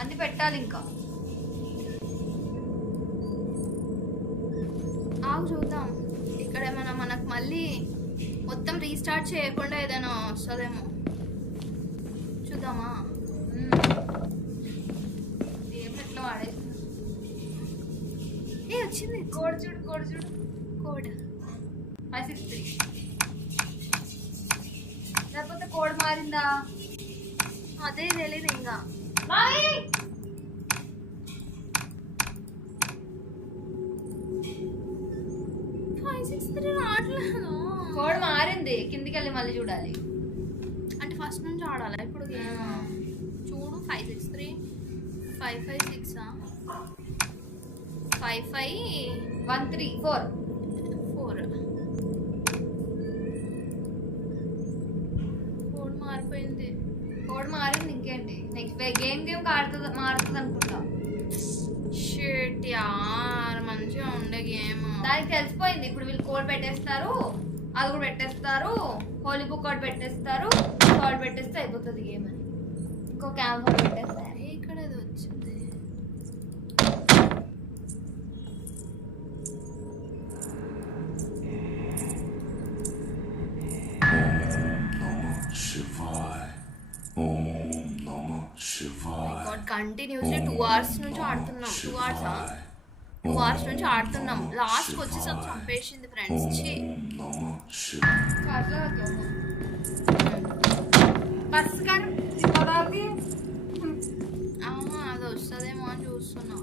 అన్ని పెట్టాలి. ఇంకా ఆగు చూద్దాం. ఇక్కడ ఏమైనా మనకు మళ్ళీ మొత్తం రీస్టార్ట్ చేయకుండా ఏదైనా వస్తుందేమో చూద్దామా. ఏం ఎట్లా వాడేసి వచ్చింది కోడ్ చూడు కోడ్ 563. లేకపోతే కోడ్ మారిందా అదే తెలియదు ఇంకా. కోడ్ మారింది, కిందికి వెళ్ళి మళ్ళీ చూడాలి. అంటే ఫస్ట్ నుంచి ఆడాలా ఇప్పుడు? చూడు 563 556 55134 కోడ్ మారిపోయింది. కోడ్ మారింది. ఇంకేంటి నెక్స్ట్ గేమ్ మారుతుంది అనుకుంటా. షిట్ యార్ మంచిగా ఉండే గేమ్. దానికి తెలిసిపోయింది ఇప్పుడు. వీళ్ళు కోడ్ పెట్టేస్తారు, అది కూడా పెట్టేస్తారు, హోలీ బుక్ కోడ్ పెట్టేస్తారు, కోడ్ పెట్టేస్తే అయిపోతుంది గేమ్ అని. ఇంకో క్యాంప్ పెట్టేస్తారు. ఇక్కడ ఏదో వచ్చింది. కంటిన్యూస్లీ 2 hours నుంచి ఆడుతున్నాం. 2 hours నుంచి ఆడుతున్నాం. లాస్ట్ వచ్చేసరికి చంపేసింది ఫ్రెండ్స్. అది వస్తుందేమో అని చూస్తున్నా.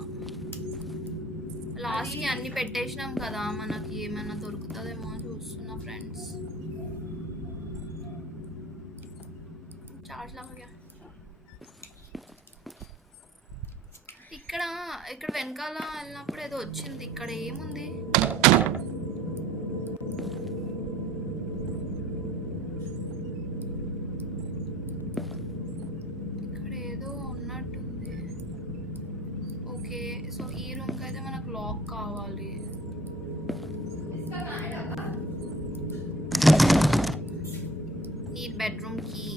లాస్ట్కి అన్ని పెట్టేసినాం కదా, మనకి ఏమైనా దొరుకుతుందేమో అని చూస్తున్నా ఫ్రెండ్స్. చార్జ్ లాగా ఇక్కడ వెనకాల వెళ్ళినప్పుడు ఏదో వచ్చింది. ఇక్కడ ఏముంది? ఈ రూమ్కి అయితే మనకు లాక్ కావాలి. Need bedroom key.